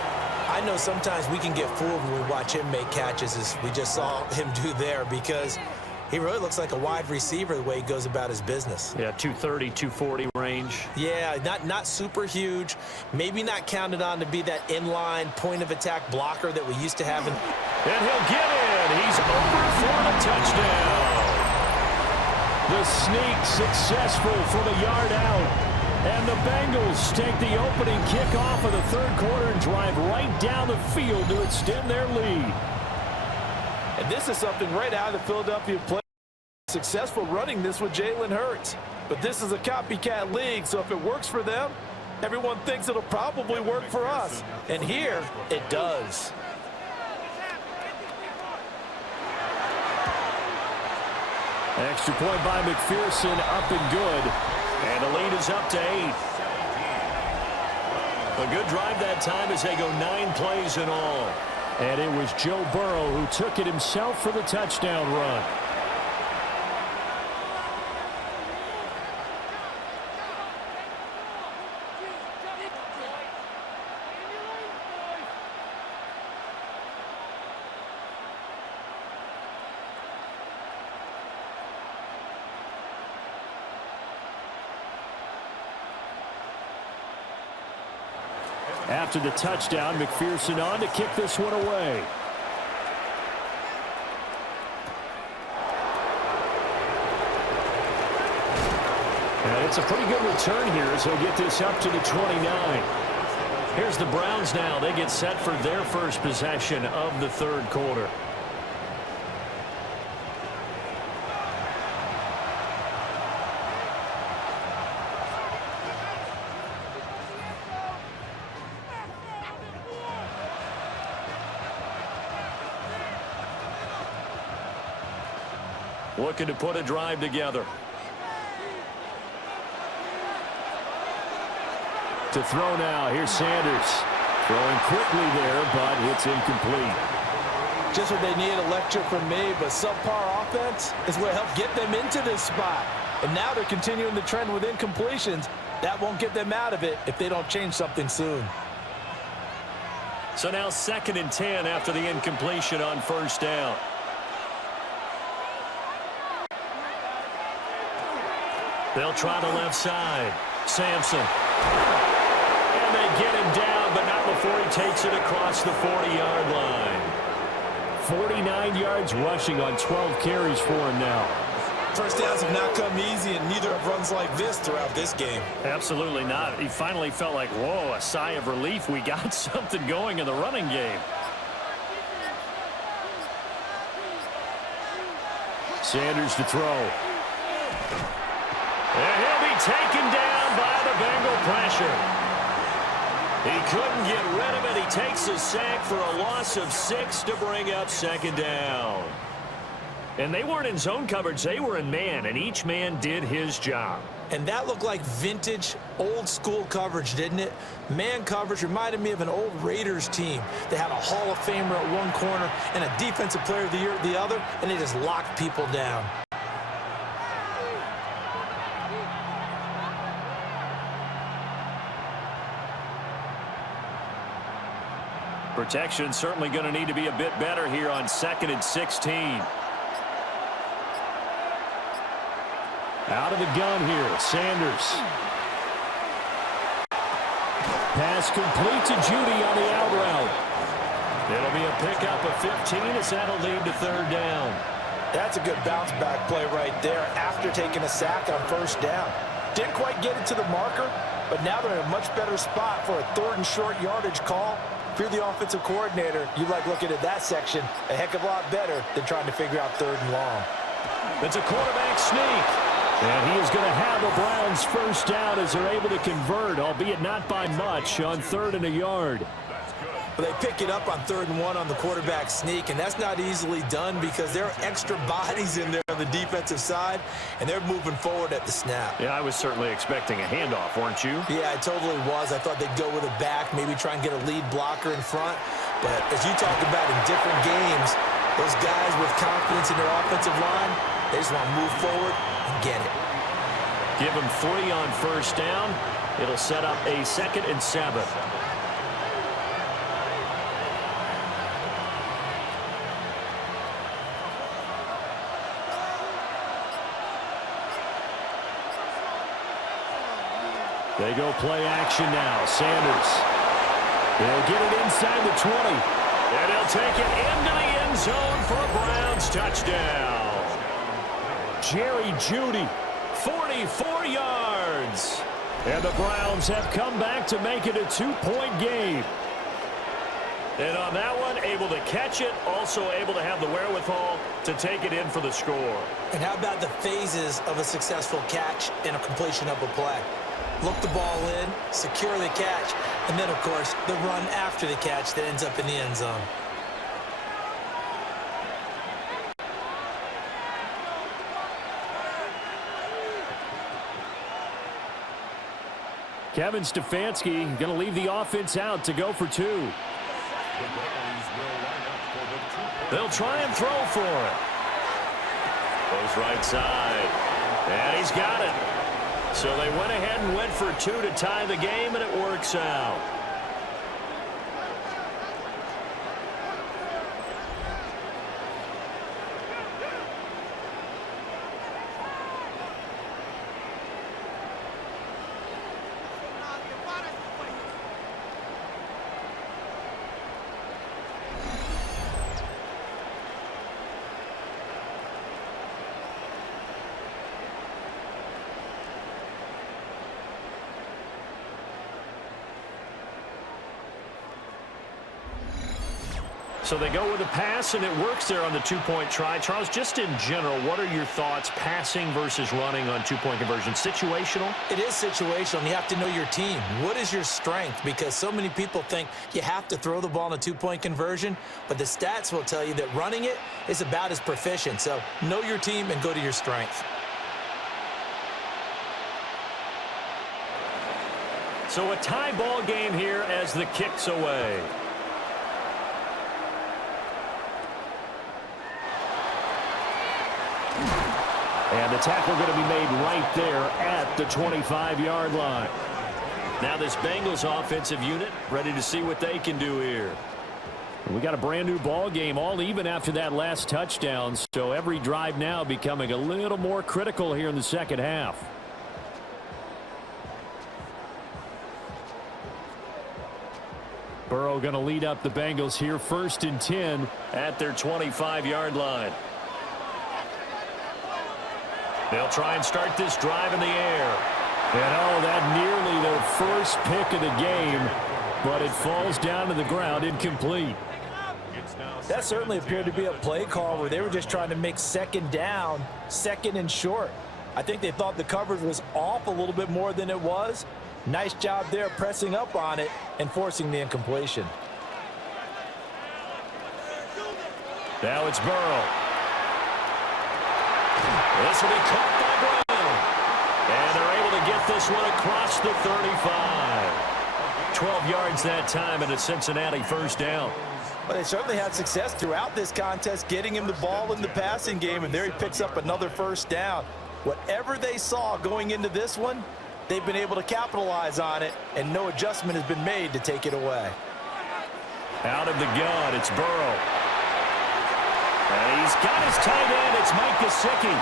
I know sometimes we can get fooled when we watch him make catches, as we just saw him do there, because he really looks like a wide receiver the way he goes about his business. Yeah, 230, 240 range. Yeah, not super huge, maybe not counted on to be that inline point-of-attack blocker that we used to have. And he'll get in. He's over for the touchdown. The sneak successful from a yard out. And the Bengals take the opening kickoff of the third quarter and drive right down the field to extend their lead. And this is something right out of the Philadelphia play. Successful running this with Jalen Hurts. But this is a copycat league, so if it works for them, everyone thinks it'll probably work for us. And here, it does. Extra point by McPherson, up and good. And the lead is up to 8. A good drive that time as they go 9 plays in all. And it was Joe Burrow who took it himself for the touchdown run. After the touchdown, McPherson on to kick this one away. And it's a pretty good return here as he'll get this up to the 29. Here's the Browns now. They get set for their first possession of the third quarter. Looking to put a drive together. To throw now. Here's Sanders. Throwing quickly there, but it's incomplete. Just what they needed, a lecture from me, but subpar offense is what helped get them into this spot. And now they're continuing the trend with incompletions. That won't get them out of it if they don't change something soon. So now 2nd and 10 after the incompletion on first down. They'll try the left side. Sampson. And they get him down, but not before he takes it across the 40-yard line. 49 yards rushing on 12 carries for him now. First downs have not come easy, and neither have runs like this throughout this game. Absolutely not. He finally felt like, whoa, a sigh of relief. We got something going in the running game. Sanders to throw. And he'll be taken down by the Bengal pressure. He couldn't get rid of it. He takes a sack for a loss of 6 to bring up second down. And they weren't in zone coverage. They were in man, and each man did his job. And that looked like vintage, old-school coverage, didn't it? Man coverage reminded me of an old Raiders team. They had a Hall of Famer at one corner and a Defensive Player of the Year at the other, and they just locked people down. Protection certainly going to need to be a bit better here on 2nd and 16. Out of the gun here, Sanders. Pass complete to Judy on the out route. It'll be a pickup of 15 as that'll lead to 3rd down. That's a good bounce-back play right there after taking a sack on 1st down. Didn't quite get it to the marker, but now they're in a much better spot for a 3rd and short yardage call. If you're the offensive coordinator, you like looking at that section a heck of a lot better than trying to figure out 3rd and long. It's a quarterback sneak. And he is going to have the Browns 1st down as they're able to convert, albeit not by much, on 3rd and a yard. But they pick it up on 3rd and 1 on the quarterback sneak, and that's not easily done because there are extra bodies in there on the defensive side, and they're moving forward at the snap. Yeah, I was certainly expecting a handoff, weren't you? Yeah, I totally was. I thought they'd go with a back, maybe try and get a lead blocker in front. But as you talk about in different games, those guys with confidence in their offensive line, they just want to move forward and get it. Give them 3 on 1st down. It'll set up a 2nd and 7. They go play action now. Sanders. They'll get it inside the 20. And he'll take it into the end zone for a Browns touchdown. Jerry Jeudy, 44 yards. And the Browns have come back to make it a 2-point game. And on that one, able to catch it, also able to have the wherewithal to take it in for the score. And how about the phases of a successful catch and a completion of a play? Look the ball in, secure the catch, and then, of course, the run after the catch that ends up in the end zone. Kevin Stefanski going to leave the offense out to go for 2. They'll try and throw for it. Goes right side. And he's got it. So they went ahead and went for 2 to tie the game, and it works out. So they go with a pass, and it works there on the 2-point try. Charles, just in general, what are your thoughts passing versus running on 2-point conversion? Situational? It is situational, and you have to know your team. What is your strength? Because so many people think you have to throw the ball in a 2-point conversion, but the stats will tell you that running it is about as proficient. So know your team and go to your strength. So a tie ball game here as the kick's away. And the tackle going to be made right there at the 25-yard line. Now this Bengals offensive unit ready to see what they can do here. We got a brand new ball game, all even after that last touchdown. So every drive now becoming a little more critical here in the second half. Burrow going to lead up the Bengals here, 1st and 10 at their 25-yard line. They'll try and start this drive in the air. And oh, that nearly their first pick of the game, but it falls down to the ground incomplete. It's now That certainly appeared to be a play call where they were just trying to make second down, second and short. I think they thought the coverage was off a little bit more than it was. Nice job there pressing up on it and forcing the incompletion. Now it's Burrow. This will be caught by Brown. And they're able to get this one across the 35. 12 yards that time and a Cincinnati first down. But they certainly had success throughout this contest getting him the ball in the passing game, and there he picks up another first down. Whatever they saw going into this one, they've been able to capitalize on it, and no adjustment has been made to take it away. Out of the gun, it's Burrow. And he's got his tight end. It's Mike Gesicki.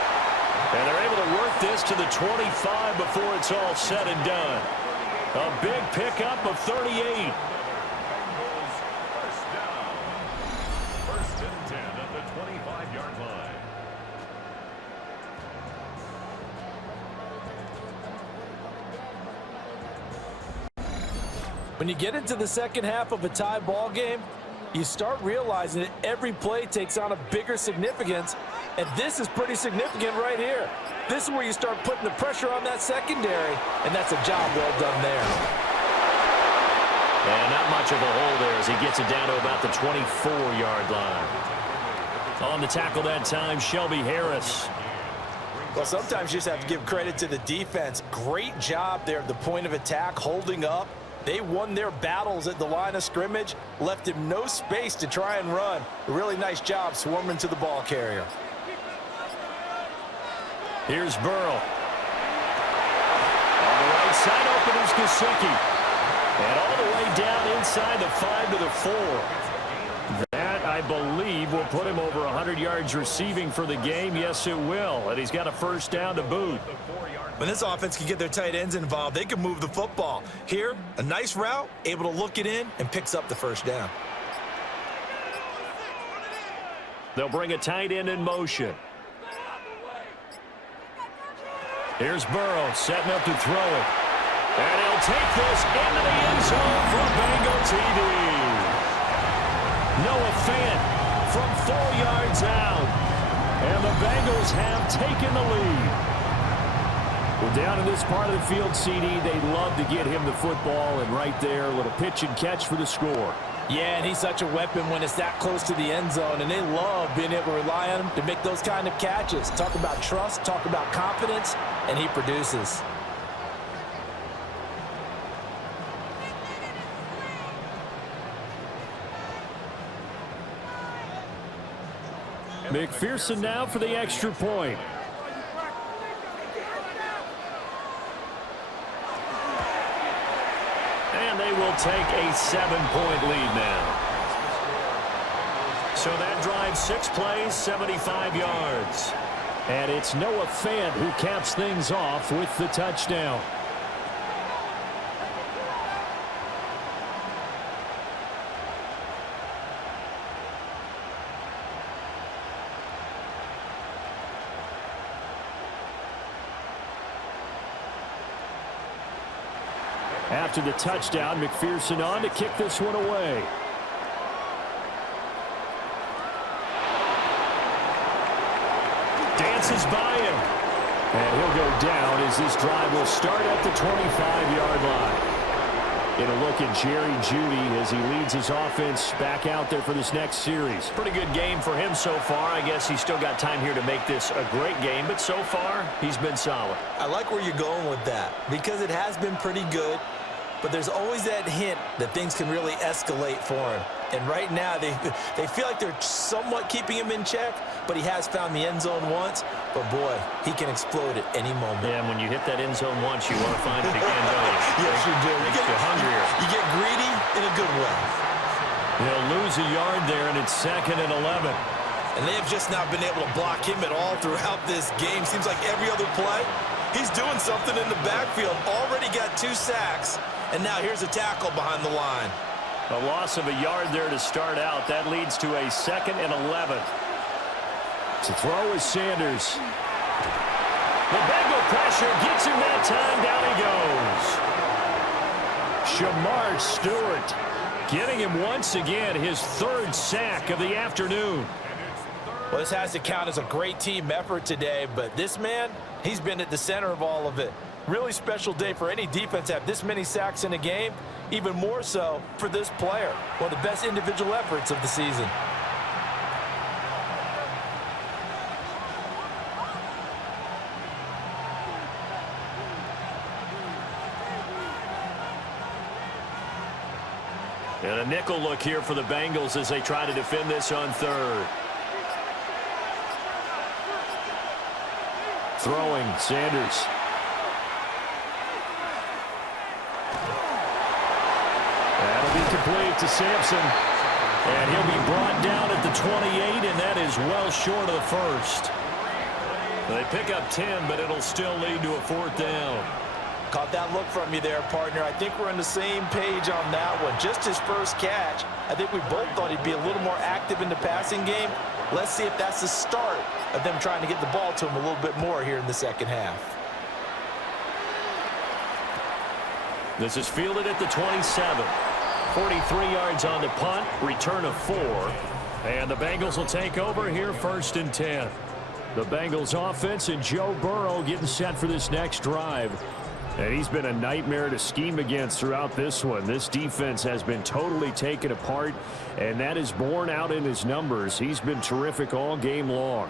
And they're able to work this to the 25 before it's all said and done. A big pickup of 38. Bengals first down. First and 10 at the 25-yard line. When you get into the second half of a tie ball game, you start realizing that every play takes on a bigger significance, and this is pretty significant right here. This is where you start putting the pressure on that secondary, and that's a job well done there. And not much of a hole there as he gets it down to about the 24-yard line. On the tackle that time, Shelby Harris. Well, sometimes you just have to give credit to the defense. Great job there at the point of attack, holding up. They won their battles at the line of scrimmage, left him no space to try and run. A really nice job swarming to the ball carrier. Here's Burrow. On the right side, open is Gesicki. And all the way down inside the 5 to the 4. That, I believe, will put him over 100 yards receiving for the game. Yes, it will. And he's got a first down to boot. When this offense can get their tight ends involved, they can move the football. Here, a nice route, able to look it in, and picks up the first down. They'll bring a tight end in motion. Here's Burrow setting up to throw it. And he'll take this into the end zone for a Bengal TD. Noah Fant from 4 yards out. And the Bengals have taken the lead. Well, down in this part of the field, CD, they love to get him the football, and right there, a little pitch and catch for the score. Yeah, and he's such a weapon when it's that close to the end zone, and they love being able to rely on him to make those kind of catches. Talk about trust, talk about confidence, and he produces. McPherson now for the extra point. And they will take a 7-point lead now. So that drives 6 plays, 75 yards. And it's Noah Fant who caps things off with the touchdown. After the touchdown, McPherson on to kick this one away. Dances by him. And he'll go down as this drive will start at the 25-yard line. In a look at Jerry Jeudy as he leads his offense back out there for this next series. Pretty good game for him so far. I guess he's still got time here to make this a great game, but so far, he's been solid. I like where you're going with that because it has been pretty good. But there's always that hint that things can really escalate for him. And right now, they feel like they're somewhat keeping him in check, but he has found the end zone once. But, boy, he can explode at any moment. Yeah, and when you hit that end zone once, you want to find it again, don't you? Yes, you do. Makes you hungrier. You get greedy in a good way. They'll lose a yard there, and it's 2nd and 11. And they have just not been able to block him at all throughout this game. Seems like every other play, he's doing something in the backfield. Already got 2 sacks. And now here's a tackle behind the line. A loss of a yard there to start out. That leads to a 2nd and 11. To throw is Sanders. The Bengal pressure gets him that time. Down he goes. Shamar Stewart Getting him once again his third sack of the afternoon. Well, this has to count as a great team effort today, but this man, he's been at the center of all of it. Really special day for any defense to have this many sacks in a game, even more so for this player. One of the best individual efforts of the season. And a nickel look here for the Bengals as they try to defend this on third. Throwing, Sanders. That'll be complete to Sampson. And he'll be brought down at the 28, and that is well short of the first. They pick up 10, but it'll still lead to a fourth down. Caught that look from you there, partner. I think we're on the same page on that one. Just his first catch. I think we both thought he'd be a little more active in the passing game. Let's see if that's the start of them trying to get the ball to him a little bit more here in the second half. This is fielded at the 27. 43 yards on the punt. Return of 4. And the Bengals will take over here first and 10. The Bengals offense and Joe Burrow getting set for this next drive. And he's been a nightmare to scheme against throughout this one. This defense has been totally taken apart, and that is borne out in his numbers. He's been terrific all game long.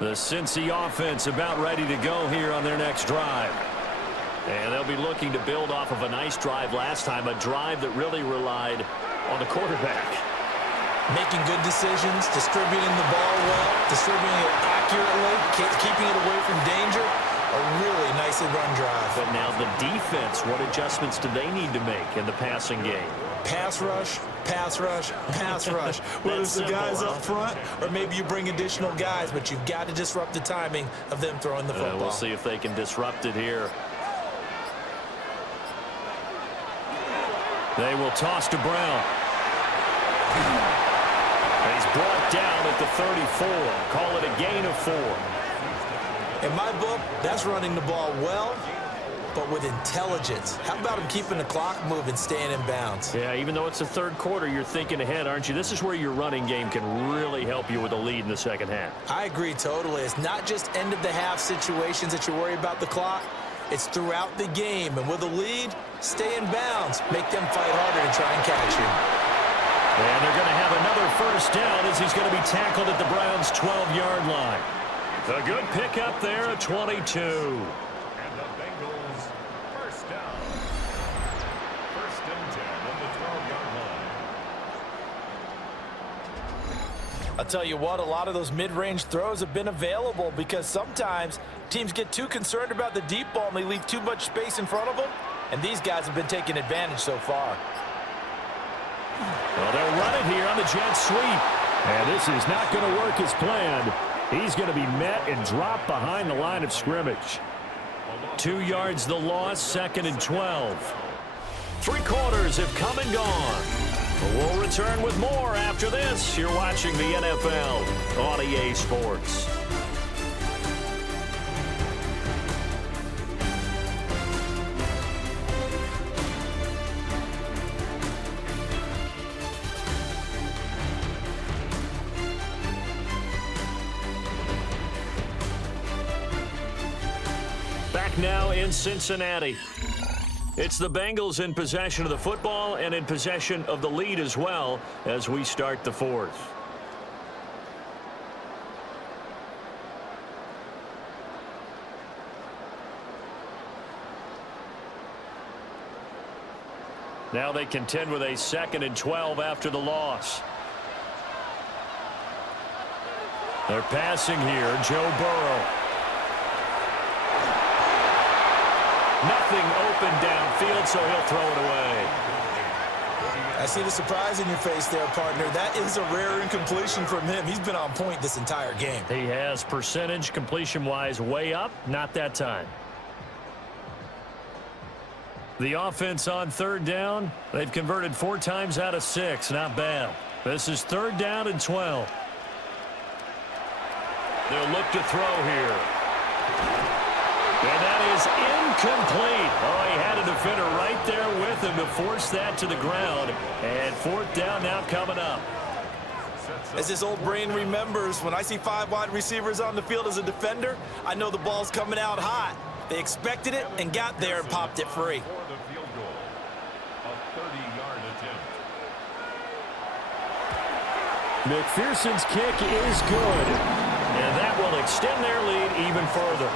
The Cincy offense about ready to go here on their next drive. And they'll be looking to build off of a nice drive last time, a drive that really relied on the quarterback. Making good decisions, distributing the ball well, distributing it accurately, keeping it away from danger. A really nicely run drive. But now the defense, what adjustments do they need to make in the passing game? Pass rush, pass rush, pass rush. Whether it's the guys up front or maybe you bring additional guys, but you've got to disrupt the timing of them throwing the football. We'll see if they can disrupt it here. They will toss to Brown. He's brought down at the 34. Call it a gain of 4. In my book, that's running the ball well, but with intelligence. How about him keeping the clock moving, staying in bounds? Yeah, even though it's the third quarter, you're thinking ahead, aren't you? This is where your running game can really help you with a lead in the second half. I agree totally. It's not just end-of-the-half situations that you worry about the clock. It's throughout the game. And with a lead, stay in bounds. Make them fight harder to try and catch you. And they're going to have another first down as he's going to be tackled at the Browns' 12-yard line. A good pickup there at 22. And the Bengals first down. First and 10 on the 12-yard line. I'll tell you what, a lot of those mid-range throws have been available because sometimes teams get too concerned about the deep ball and they leave too much space in front of them, and these guys have been taking advantage so far. Well, they'll run it here on the jet sweep. And this is not going to work as planned. He's going to be met and dropped behind the line of scrimmage. 2 yards the loss, second and 12. 3 quarters have come and gone. We'll return with more after this. You're watching the NFL on EA Sports. Back now in Cincinnati. It's the Bengals in possession of the football and in possession of the lead as well as we start the fourth. Now they contend with a second and 12 after the loss. They're passing here, Joe Burrow. Nothing open downfield, so he'll throw it away. I see the surprise in your face there, partner. That is a rare incompletion from him. He's been on point this entire game. He has percentage completion-wise way up, not that time. The offense on third down, they've converted 4 times out of 6. Not bad. This is third down and 12. They'll look to throw here. And that is incomplete. Oh, he had a defender right there with him to force that to the ground. And fourth down now coming up. As this old brain remembers, when I see 5 wide receivers on the field as a defender, I know the ball's coming out hot. They expected it and got there and popped it free. For the field goal, a 30-yard attempt. McPherson's kick is good. And that will extend their lead even further.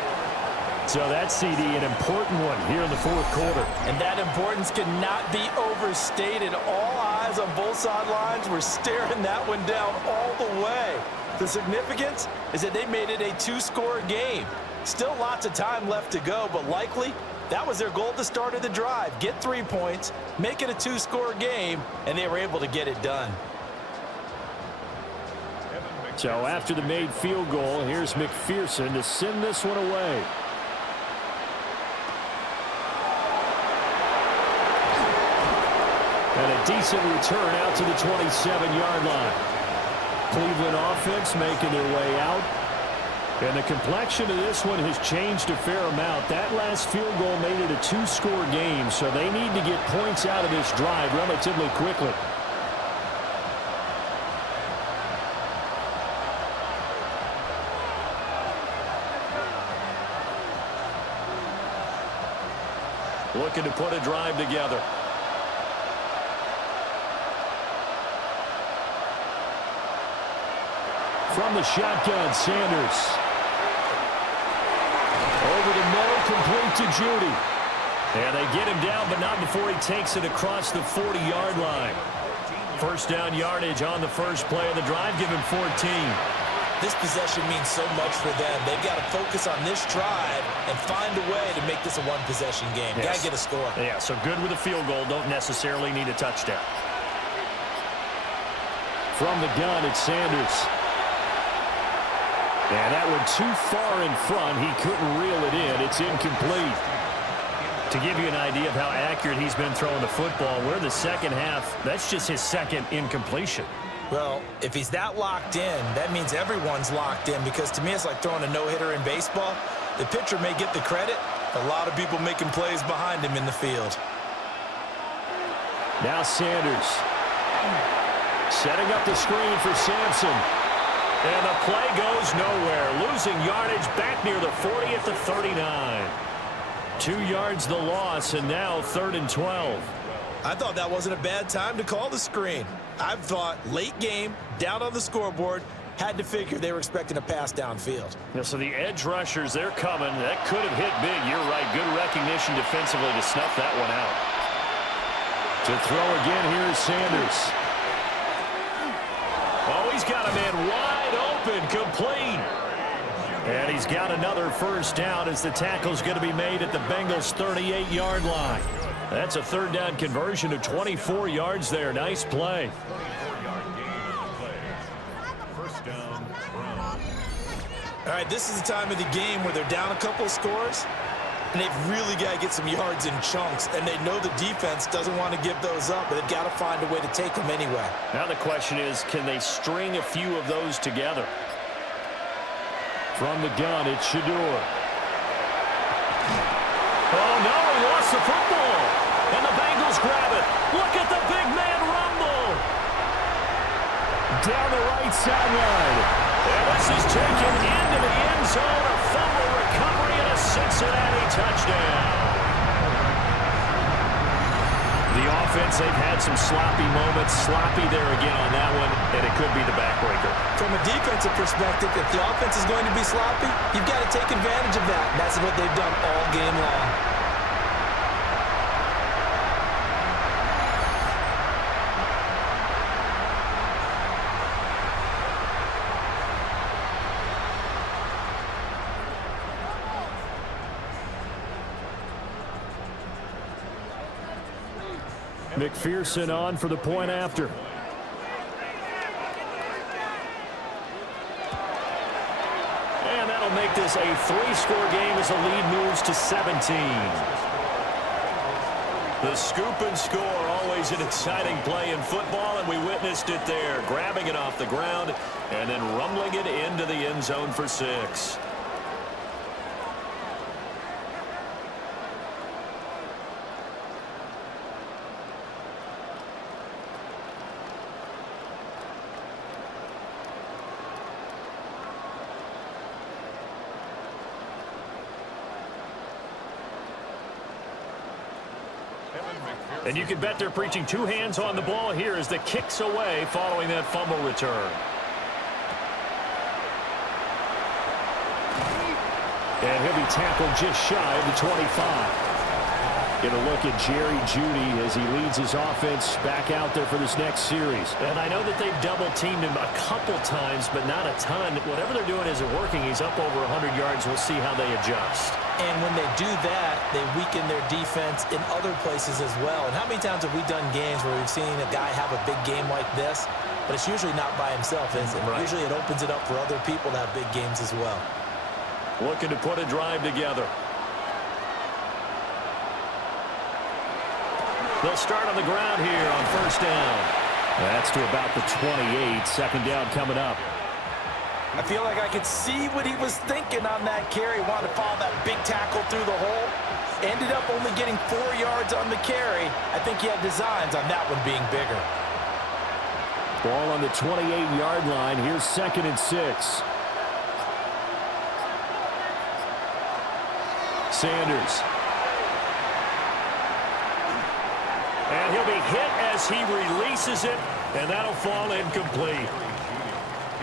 So that CD, an important one here in the fourth quarter. And that importance cannot be overstated. All eyes on both sidelines were staring that one down all the way. The significance is that they made it a 2-score game. Still lots of time left to go, but likely that was their goal at the start of the drive. Get 3 points, make it a 2-score game, and they were able to get it done. So after the made field goal, here's McPherson to send this one away. And a decent return out to the 27-yard line. Cleveland offense making their way out. And the complexion of this one has changed a fair amount. That last field goal made it a 2-score game, so they need to get points out of this drive relatively quickly. Looking to put a drive together. From the shotgun, Sanders. Over the middle, complete to Judy. And they get him down, but not before he takes it across the 40-yard line. First down yardage on the first play of the drive, give him 14. This possession means so much for them. They've got to focus on this drive and find a way to make this a one-possession game. Yes. Got to get a score. Yeah, so good with a field goal. Don't necessarily need a touchdown. From the gun, it's Sanders. And that one too far in front. He couldn't reel it in. It's incomplete. To give you an idea of how accurate he's been throwing the football, we're in the second half. That's just his second incompletion. Well, if he's that locked in, that means everyone's locked in, because to me it's like throwing a no-hitter in baseball. The pitcher may get the credit. A lot of people making plays behind him in the field. Now Sanders. Setting up the screen for Sampson. And the play goes nowhere. Losing yardage back near the 40 at the 39. 2 yards the loss, and now 3rd and 12. I thought that wasn't a bad time to call the screen. I thought late game, down on the scoreboard, had to figure they were expecting a pass downfield. Yeah, so the edge rushers, they're coming. That could have hit big. You're right. Good recognition defensively to snuff that one out. To throw again, here is Sanders. Oh, he's got a man wide open, complete. And he's got another first down as the tackle's going to be made at the Bengals' 38-yard line. That's a 3rd down conversion of 24 yards there. Nice play. 24-yard gain. First down, Brown. All right, this is the time of the game where they're down a couple of scores, and they've really got to get some yards in chunks, and they know the defense doesn't want to give those up, but they've got to find a way to take them anyway. Now the question is, can they string a few of those together? From the gun, it's Shador. Oh, no, he lost the football. And the Bengals grab it. Look at the big man rumble. Down the right sideline. And this is taken into the end zone. A fumble recovery and a Cincinnati touchdown. The offense, they've had some sloppy moments. Sloppy there again on that one, and it could be the backbreaker. From a defensive perspective, if the offense is going to be sloppy, you've got to take advantage of that. That's what they've done all game long. McPherson on for the point after. And that'll make this a 3-score game as the lead moves to 17. The scoop and score, always an exciting play in football, and we witnessed it there. Grabbing it off the ground and then rumbling it into the end zone for 6. And you can bet they're preaching two hands on the ball here as the kick's away following that fumble return. And he'll be tackled just shy of the 25. Get a look at Jerry Jeudy as he leads his offense back out there for this next series. And I know that they've double-teamed him a couple times, but not a ton. Whatever they're doing isn't working. He's up over 100 yards. We'll see how they adjust. And when they do that, they weaken their defense in other places as well. And how many times have we done games where we've seen a guy have a big game like this, but it's usually not by himself, is it? Right. Usually it opens it up for other people to have big games as well. Looking to put a drive together. They'll start on the ground here on first down. That's to about the 28. Second down coming up. I feel like I could see what he was thinking on that carry. Wanted to follow that big tackle through the hole. Ended up only getting 4 yards on the carry. I think he had designs on that one being bigger. Ball on the 28-yard line. Here's 2nd and 6. Sanders. And he'll be hit as he releases it, and that'll fall incomplete.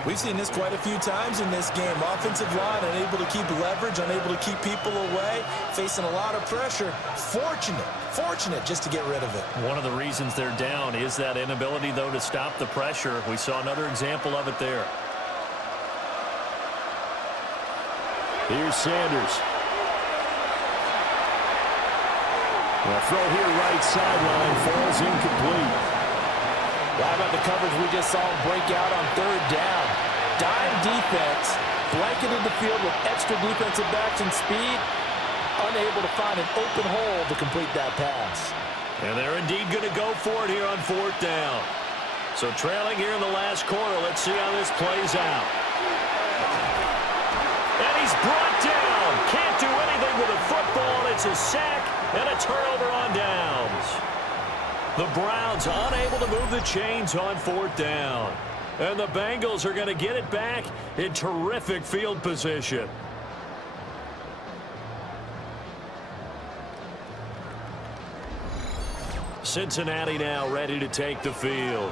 We've seen this quite a few times in this game. Offensive line unable to keep leverage, unable to keep people away, facing a lot of pressure. Fortunate just to get rid of it. One of the reasons they're down is that inability, though, to stop the pressure. We saw another example of it there. Here's Sanders. The throw here right sideline falls incomplete. How about the coverage we just saw him break out on 3rd down? Dime defense, blanketed the field with extra defensive backs and speed, unable to find an open hole to complete that pass. And they're indeed going to go for it here on 4th down. So trailing here in the last quarter, let's see how this plays out. And he's brought down. Can't do anything with a football. It's a sack and a turnover on downs. The Browns unable to move the chains on 4th down. And the Bengals are going to get it back in terrific field position. Cincinnati now ready to take the field.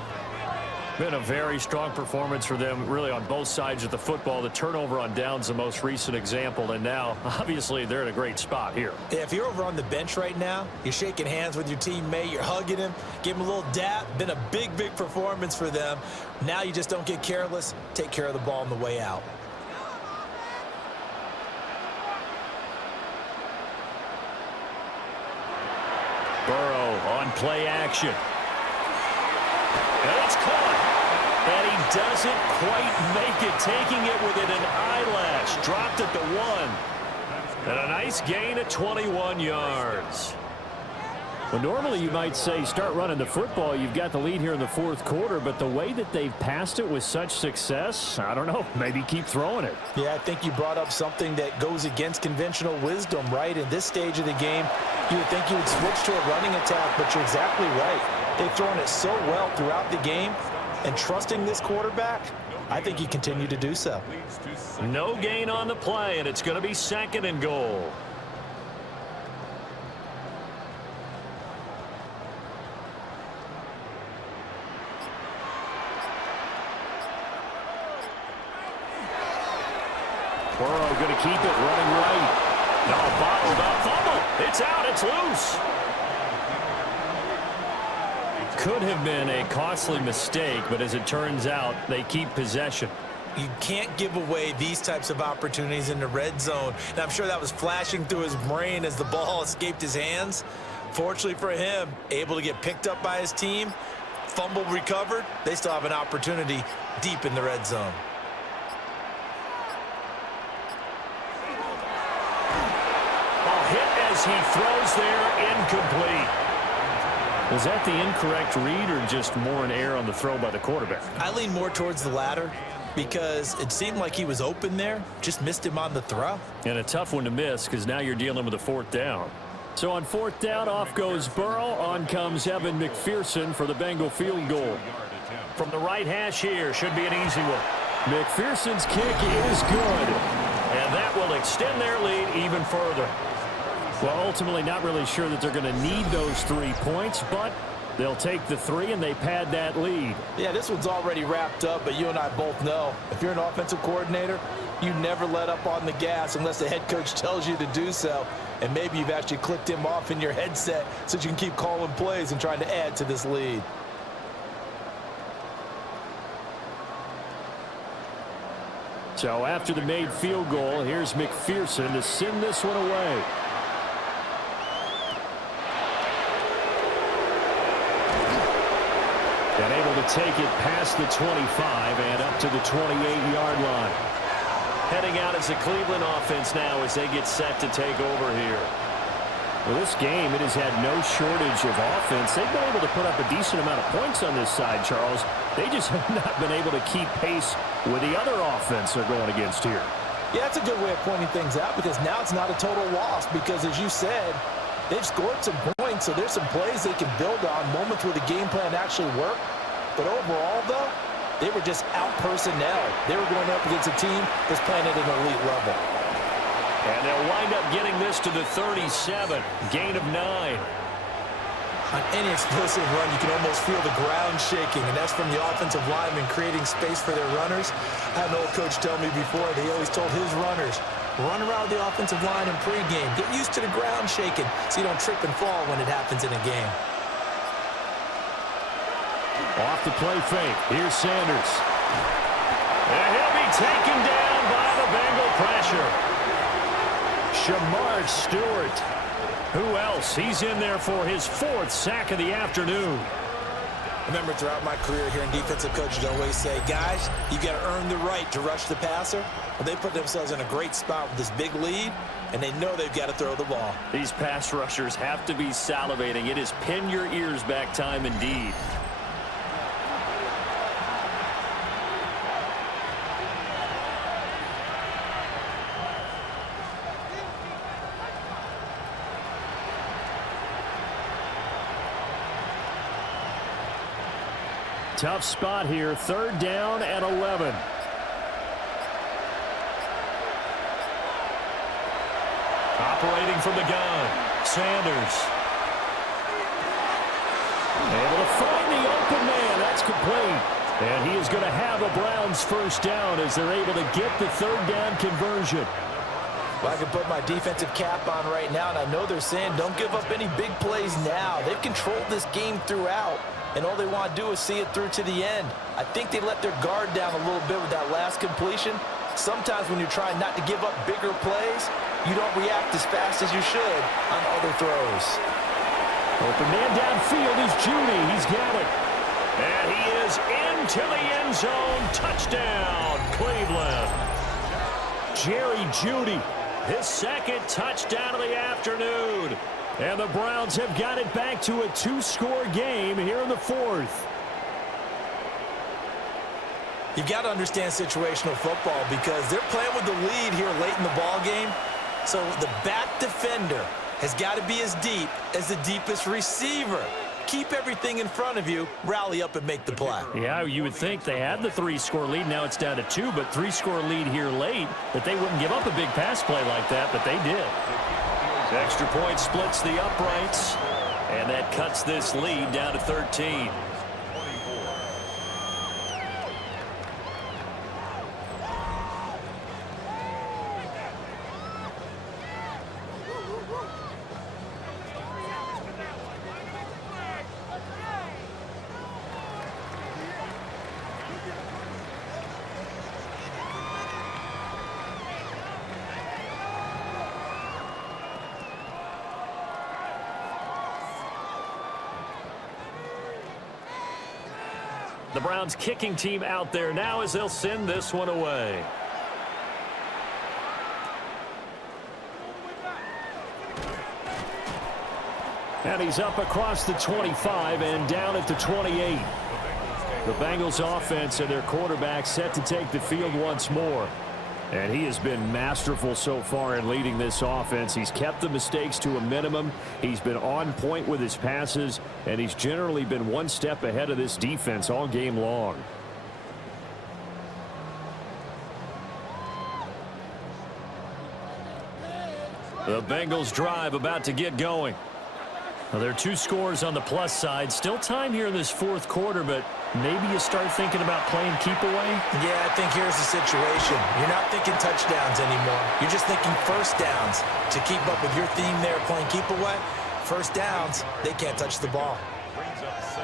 Been a very strong performance for them, really, on both sides of the football. The turnover on downs, the most recent example, and now, obviously, they're in a great spot here. Yeah, if you're over on the bench right now, you're shaking hands with your teammate, you're hugging him, give him a little dap. Been a big performance for them. Now you just don't get careless. Take care of the ball on the way out. Burrow on play action. And it's caught. And he doesn't quite make it, taking it within an eyelash. Dropped at the 1. And a nice gain at 21 yards. Well, normally you might say start running the football. You've got the lead here in the 4th quarter, but the way that they've passed it with such success, I don't know, maybe keep throwing it. Yeah, I think you brought up something that goes against conventional wisdom, right? In this stage of the game, you would think you would switch to a running attack, but you're exactly right. They've thrown it so well throughout the game, and trusting this quarterback, I think you continue to do so. No gain on the play, and it's going to be 2nd and goal. Burrow going to keep it running right. No, bottled up, fumble. It's out, it's loose. Could have been a costly mistake, but as it turns out, they keep possession. You can't give away these types of opportunities in the red zone. And I'm sure that was flashing through his brain as the ball escaped his hands. Fortunately for him, able to get picked up by his team, fumble recovered. They still have an opportunity deep in the red zone. Ball hit as he throws there, incomplete. Was that the incorrect read or just more an error on the throw by the quarterback? I lean more towards the latter because it seemed like he was open there, just missed him on the throw. And a tough one to miss because now you're dealing with a 4th down. So on 4th down, off goes Burrow. On comes Evan McPherson for the Bengal field goal. From the right hash here, should be an easy one. McPherson's kick is good. And that will extend their lead even further. Well, ultimately not really sure that they're going to need those 3 points, but they'll take the 3 and they pad that lead. Yeah, this one's already wrapped up, but you and I both know if you're an offensive coordinator, you never let up on the gas unless the head coach tells you to do so. And maybe you've actually clicked him off in your headset so you can keep calling plays and trying to add to this lead. So after the made field goal, here's McPherson to send this one away. And able to take it past the 25 and up to the 28-yard line. Heading out as a Cleveland offense now as they get set to take over here. Well, this game, it has had no shortage of offense. They've been able to put up a decent amount of points on this side, Charles. They just have not been able to keep pace with the other offense they're going against here. Yeah, that's a good way of pointing things out because now it's not a total loss because, as you said, they've scored some points, so there's some plays they can build on, moments where the game plan actually worked. But overall, though, they were just out-personnel. They were going up against a team that's playing at an elite level. And they'll wind up getting this to the 37, gain of 9. On any explosive run, you can almost feel the ground shaking, and that's from the offensive linemen creating space for their runners. I had an old coach tell me before that he always told his runners, run around the offensive line in pregame. Get used to the ground shaking so you don't trip and fall when it happens in a game. Off the play fake. Here's Sanders. And he'll be taken down by the Bengal pressure. Shamar Stewart. Who else? He's in there for his 4th sack of the afternoon. Remember, throughout my career here in defensive coaches, I always say, guys, you got to earn the right to rush the passer. Well, they put themselves in a great spot with this big lead, and they know they've got to throw the ball. These pass rushers have to be salivating. It is pin your ears back time indeed. Tough spot here, 3rd down and 11. Operating from the gun, Sanders. Able to find the open man, that's complete. And he is going to have a Browns 1st down as they're able to get the 3rd down conversion. Well, I can put my defensive cap on right now, and I know they're saying don't give up any big plays now. They've controlled this game throughout. And all they want to do is see it through to the end. I think they let their guard down a little bit with that last completion. Sometimes when you're trying not to give up bigger plays, you don't react as fast as you should on other throws. Open man downfield is Judy. He's got it. And he is into the end zone. Touchdown, Cleveland. Jerry Judy, his 2nd touchdown of the afternoon. And the Browns have got it back to a 2-score game here in the 4th. You've got to understand situational football because they're playing with the lead here late in the ball game. So the back defender has got to be as deep as the deepest receiver. Keep everything in front of you, rally up and make the play. Yeah, you would think they had the 3-score lead. Now it's down to 2, but 3-score lead here late, that they wouldn't give up a big pass play like that, but they did. Extra point splits the uprights, and that cuts this lead down to 13. The Browns kicking team out there now as they'll send this one away. And he's up across the 25 and down at the 28. The Bengals offense and their quarterback set to take the field once more. And he has been masterful so far in leading this offense. He's kept the mistakes to a minimum. He's been on point with his passes, and he's generally been one step ahead of this defense all game long. The Bengals drive about to get going. Well, there are 2 scores on the plus side. Still time here in this fourth quarter, but maybe you start thinking about playing keep away? Yeah, I think here's the situation. You're not thinking touchdowns anymore. You're just thinking first downs. To keep up with your theme there, playing keep away, first downs, they can't touch the ball.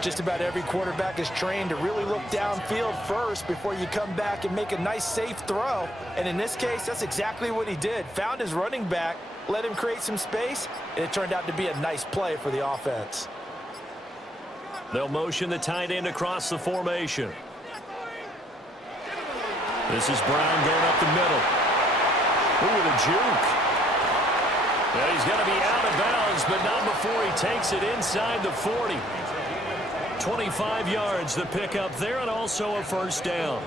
Just about every quarterback is trained to really look downfield first before you come back and make a nice, safe throw. And in this case, that's exactly what he did. Found his running back, let him create some space, and it turned out to be a nice play for the offense. They'll motion the tight end across the formation. This is Brown going up the middle. Ooh, the juke. Yeah, he's going to be out of bounds, but not before he takes it inside the 40. 25 yards the pickup there, and also a first down.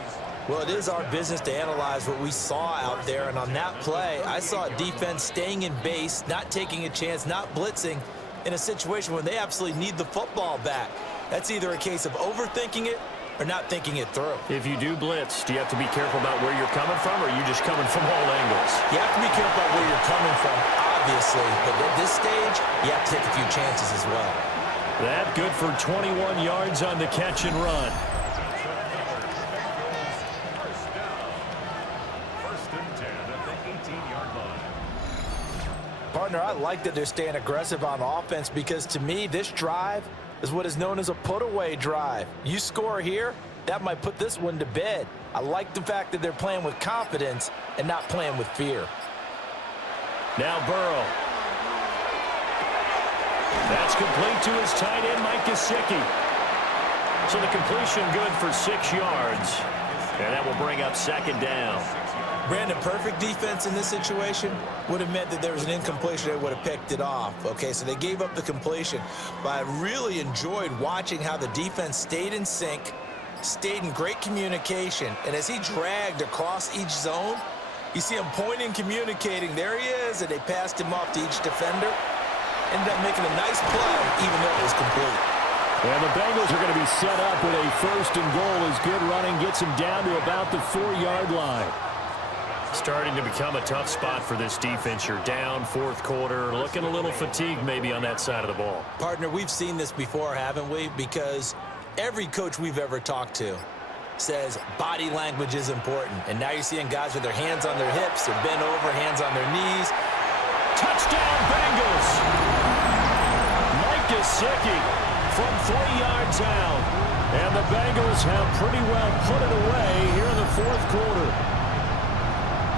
Well, it is our business to analyze what we saw out there, and on that play, I saw a defense staying in base, not taking a chance, not blitzing in a situation where they absolutely need the football back. That's either a case of overthinking it or not thinking it through. If you do blitz, do you have to be careful about where you're coming from, or are you just coming from all angles? You have to be careful about where you're coming from, obviously, but at this stage, you have to take a few chances as well. That good for 21 yards on the catch and run. Partner, I like that they're staying aggressive on offense because, to me, this drive is what is known as a put-away drive. You score here, that might put this one to bed. I like the fact that they're playing with confidence and not playing with fear. Now Burrow. That's complete to his tight end, Mike Gesicki. So the completion good for 6 yards. And that will bring up second down. Brandon, perfect defense in this situation would have meant that there was an incompletion. They would have picked it off. Okay, so they gave up the completion. But I really enjoyed watching how the defense stayed in sync, stayed in great communication. And as he dragged across each zone, you see him pointing, communicating. There he is, and they passed him off to each defender. Ended up making a nice play, even though it was complete. And the Bengals are going to be set up with a first and goal as good running gets him down to about the 4-yard line. Starting to become a tough spot for this defense. You're down fourth quarter, looking a little fatigued maybe on that side of the ball. Partner, we've seen this before, haven't we? Because every coach we've ever talked to says body language is important. And now you're seeing guys with their hands on their hips, they're bent over, hands on their knees. Touchdown, Bengals! Mike Gesicki from 3 yards out. And the Bengals have pretty well put it away here in the fourth quarter.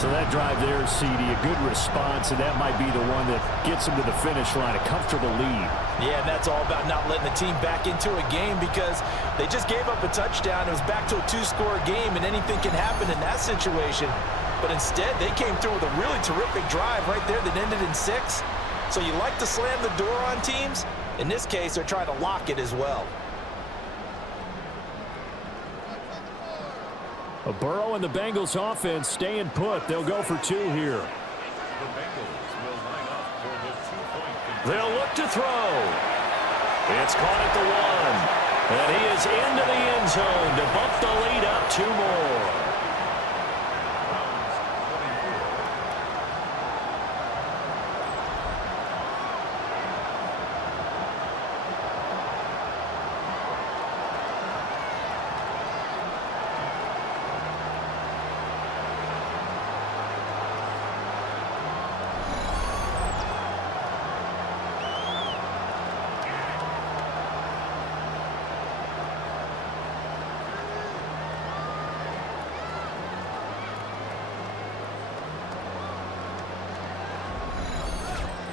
So that drive there, CD, a good response, and that might be the one that gets them to the finish line, a comfortable lead. Yeah, and that's all about not letting the team back into a game because they just gave up a touchdown. It was back to a 2-score game, and anything can happen in that situation. But instead, they came through with a really terrific drive right there that ended in 6. So you like to slam the door on teams. In this case, they're trying to lock it as well. A Burrow and the Bengals offense staying put. They'll go for 2 here. The Bengals will line up for the 2-point conversion. They'll look to throw. It's caught at the 1. And he is into the end zone to bump the lead up 2 more.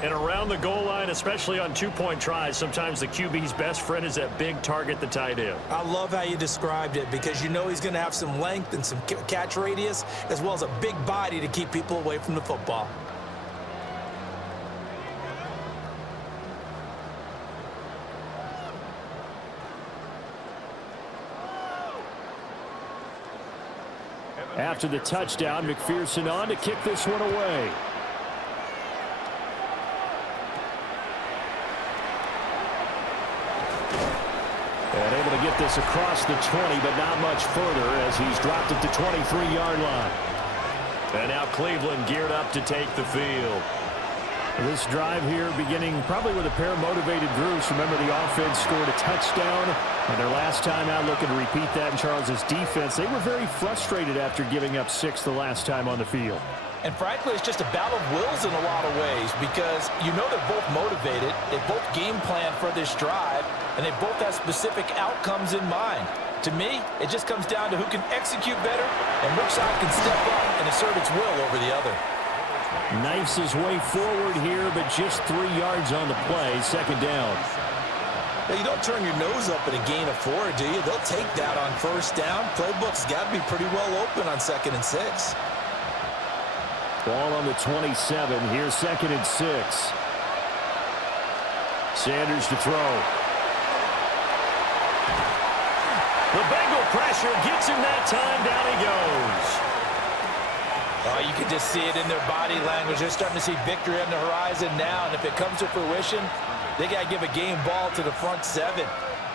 And around the goal line, especially on 2-point tries, sometimes the QB's best friend is that big target, the tight end. I love how you described it because you know he's going to have some length and some catch radius as well as a big body to keep people away from the football. After the touchdown, McPherson on to kick this one away. And able to get this across the 20, but not much further as he's dropped it to 23-yard line. And now Cleveland geared up to take the field. This drive here beginning probably with a pair of motivated groups. Remember, the offense scored a touchdown, and their last time out looking to repeat that in Charles' defense. They were very frustrated after giving up 6 the last time on the field. And frankly, it's just a battle of wills in a lot of ways because you know they're both motivated. They both game plan for this drive, and they both have specific outcomes in mind. To me, it just comes down to who can execute better and which side can step up and assert its will over the other. Knifes his way forward here, but just 3 yards on the play. Second down. Now, you don't turn your nose up at a gain of 4, do you? They'll take that on first down. Playbook's got to be pretty well open on 2nd and 6. Ball on the 27. Here's 2nd and 6. Sanders to throw. The Bengal pressure gets him that time. Down he goes. Oh, you can just see it in their body language. They're starting to see victory on the horizon now, and if it comes to fruition, they got to give a game ball to the front 7.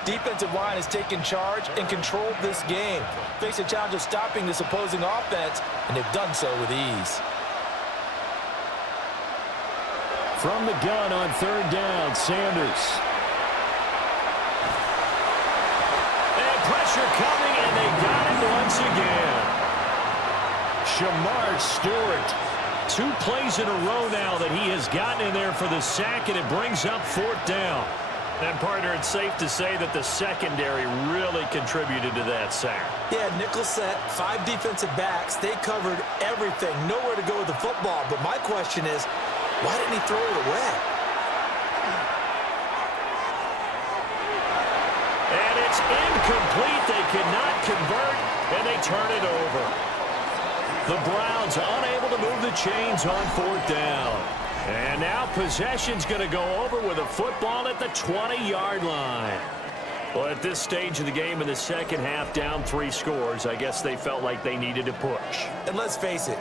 Defensive line has taken charge and controlled this game. Face a challenge of stopping this opposing offense, and they've done so with ease. From the gun on 3rd down, Sanders. And pressure coming, and they got it once again. Shamar Stewart, 2 plays in a row now that he has gotten in there for the sack, and it brings up 4th down. And, partner, it's safe to say that the secondary really contributed to that sack. Yeah, nickel set, 5 defensive backs. They covered everything, nowhere to go with the football. But my question is, why didn't he throw it away? And it's incomplete. They could not convert, and they turn it over. The Browns unable to move the chains on 4th down. And now possession's going to go over with a football at the 20-yard line. Well, at this stage of the game in the second half, down 3 scores, I guess they felt like they needed to push. And let's face it,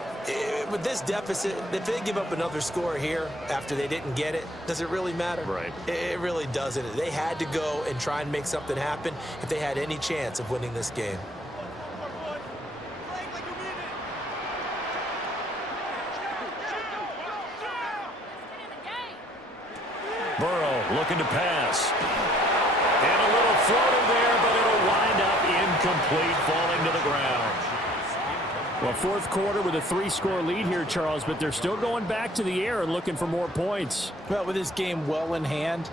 with this deficit, if they give up another score here after they didn't get it, does it really matter? Right. It really doesn't. They had to go and try and make something happen if they had any chance of winning this game. Burrow looking to pass. And a little floater there, but it'll wind up incomplete, falling to the ground. Well, 4th quarter with a 3-score lead here, Charles, but they're still going back to the air and looking for more points. Well, with this game well in hand,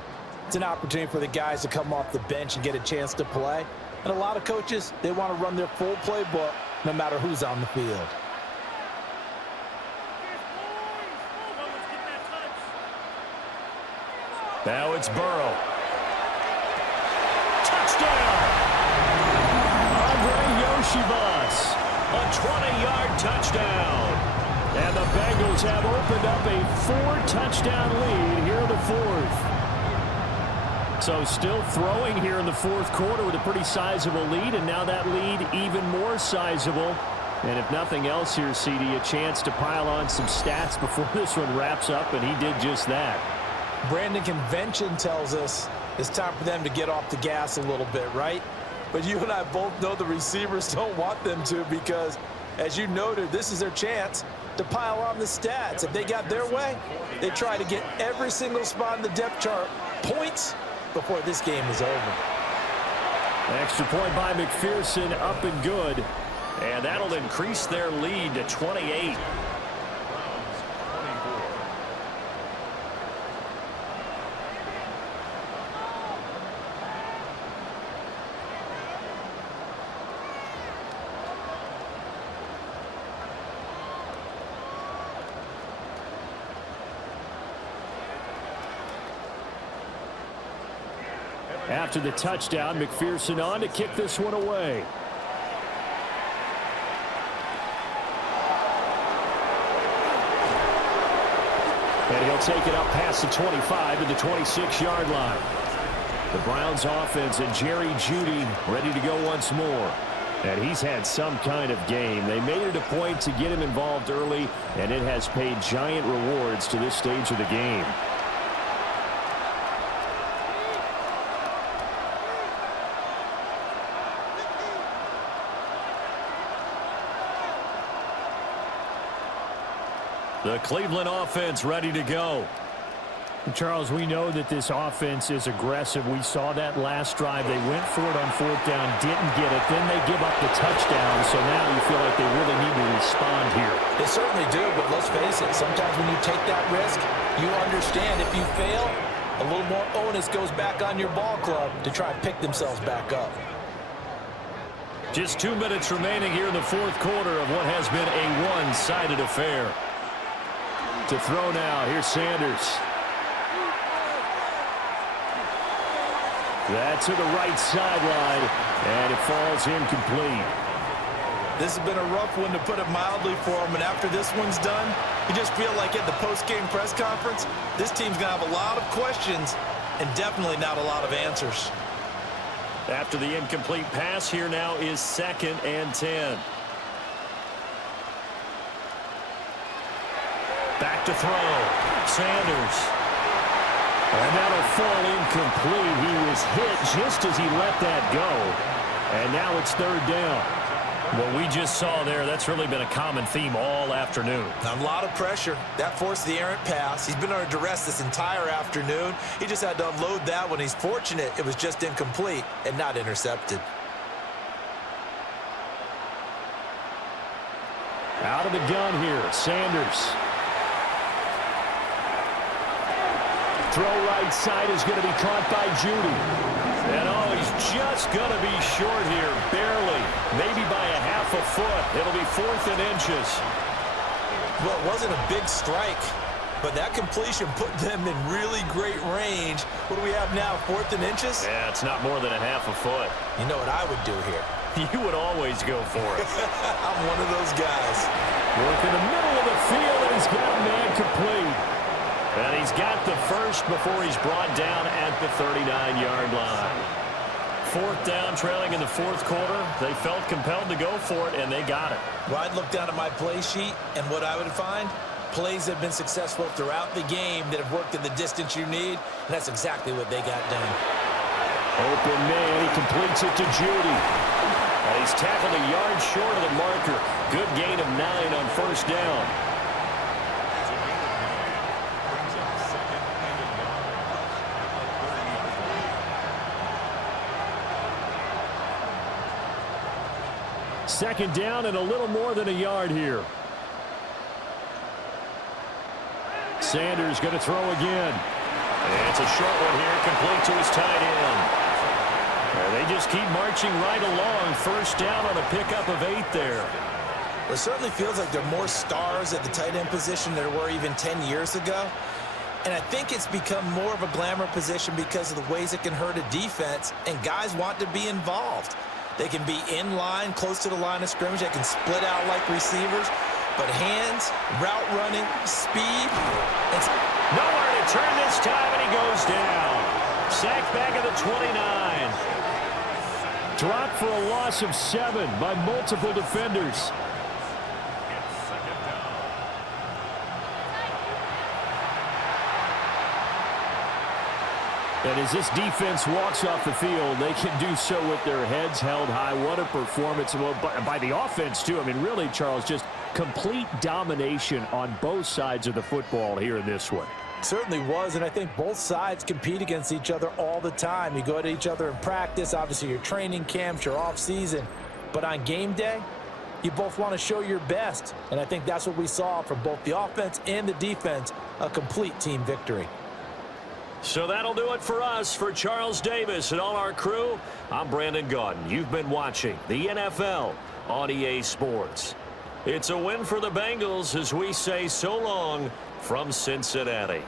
it's an opportunity for the guys to come off the bench and get a chance to play. And a lot of coaches, they want to run their full playbook no matter who's on the field. Now it's Burrow. Touchdown! Andre Yoshivas, a 20-yard touchdown. And the Bengals have opened up a 4-touchdown lead here in the 4th. So still throwing here in the 4th quarter with a pretty sizable lead, and now that lead even more sizable. And if nothing else here, CD, a chance to pile on some stats before this one wraps up, and he did just that. Brandon, convention tells us it's time for them to get off the gas a little bit, right? But you and I both know the receivers don't want them to because, as you noted, this is their chance to pile on the stats. If they got their way, they try to get every single spot in the depth chart points before this game is over. Extra point by McPherson, up and good. And that'll increase their lead to 28. After the touchdown, McPherson on to kick this one away. And he'll take it up past the 25 to the 26-yard line. The Browns offense and Jerry Jeudy ready to go once more. And he's had some kind of game. They made it a point to get him involved early, and it has paid giant rewards to this stage of the game. The Cleveland offense ready to go. Charles, we know that this offense is aggressive. We saw that last drive. They went for it on 4th down, didn't get it. Then they give up the touchdown. So now you feel like they really need to respond here. They certainly do, but let's face it. Sometimes when you take that risk, you understand if you fail, a little more onus goes back on your ball club to try and pick themselves back up. Just 2 minutes remaining here in the 4th quarter of what has been a one-sided affair. To throw now, here's Sanders. That to the right sideline, and it falls incomplete. This has been a rough one, to put it mildly, for him, and after this one's done, you just feel like at the post-game press conference, this team's going to have a lot of questions and definitely not a lot of answers. After the incomplete pass, here now is 2nd and 10. Back to throw. Sanders. And that'll fall incomplete. He was hit just as he let that go. And now it's 3rd down. What we just saw there, that's really been a common theme all afternoon. A lot of pressure. That forced the errant pass. He's been under duress this entire afternoon. He just had to unload that one. He's fortunate it was just incomplete and not intercepted. Out of the gun here, Sanders. Throw right side is going to be caught by Judy. And oh, he's just going to be short here, barely. Maybe by a half a foot. It'll be 4th and inches. Well, it wasn't a big strike, but that completion put them in really great range. What do we have now, 4th and inches? Yeah, it's not more than a half a foot. You know what I would do here? You would always go for it. I'm one of those guys. Work in the middle of the field, and he's got a man complete. And he's got the first before he's brought down at the 39-yard line. 4th down, trailing in the 4th quarter. They felt compelled to go for it, and they got it. Well, I'd look down at my play sheet, and what I would find, plays that have been successful throughout the game that have worked in the distance you need, and that's exactly what they got done. Open man, he completes it to Judy. And he's tackled a yard short of the marker. Good gain of 9 on 1st down. Second down and a little more than a yard here. Sanders going to throw again. And it's a short one here, complete to his tight end. And they just keep marching right along. 1st down on a pickup of 8 there. It certainly feels like there are more stars at the tight end position than there were even 10 years ago. And I think it's become more of a glamour position because of the ways it can hurt a defense, and guys want to be involved. They can be in line, close to the line of scrimmage. They can split out like receivers. But hands, route running, speed. It's nowhere to turn this time, and he goes down. Sacked back at the 29. Dropped for a loss of 7 by multiple defenders. And as this defense walks off the field, they can do so with their heads held high. What a performance. Well, by the offense, too. I mean, really, Charles, just complete domination on both sides of the football here in this one. Certainly was, and I think both sides compete against each other all the time. You go at each other in practice, obviously your training camps, your off-season. But on game day, you both want to show your best. And I think that's what we saw from both the offense and the defense, a complete team victory. So that'll do it for us. For Charles Davis and all our crew, I'm Brandon Gaudin. You've been watching the NFL on EA Sports. It's a win for the Bengals as we say so long from Cincinnati.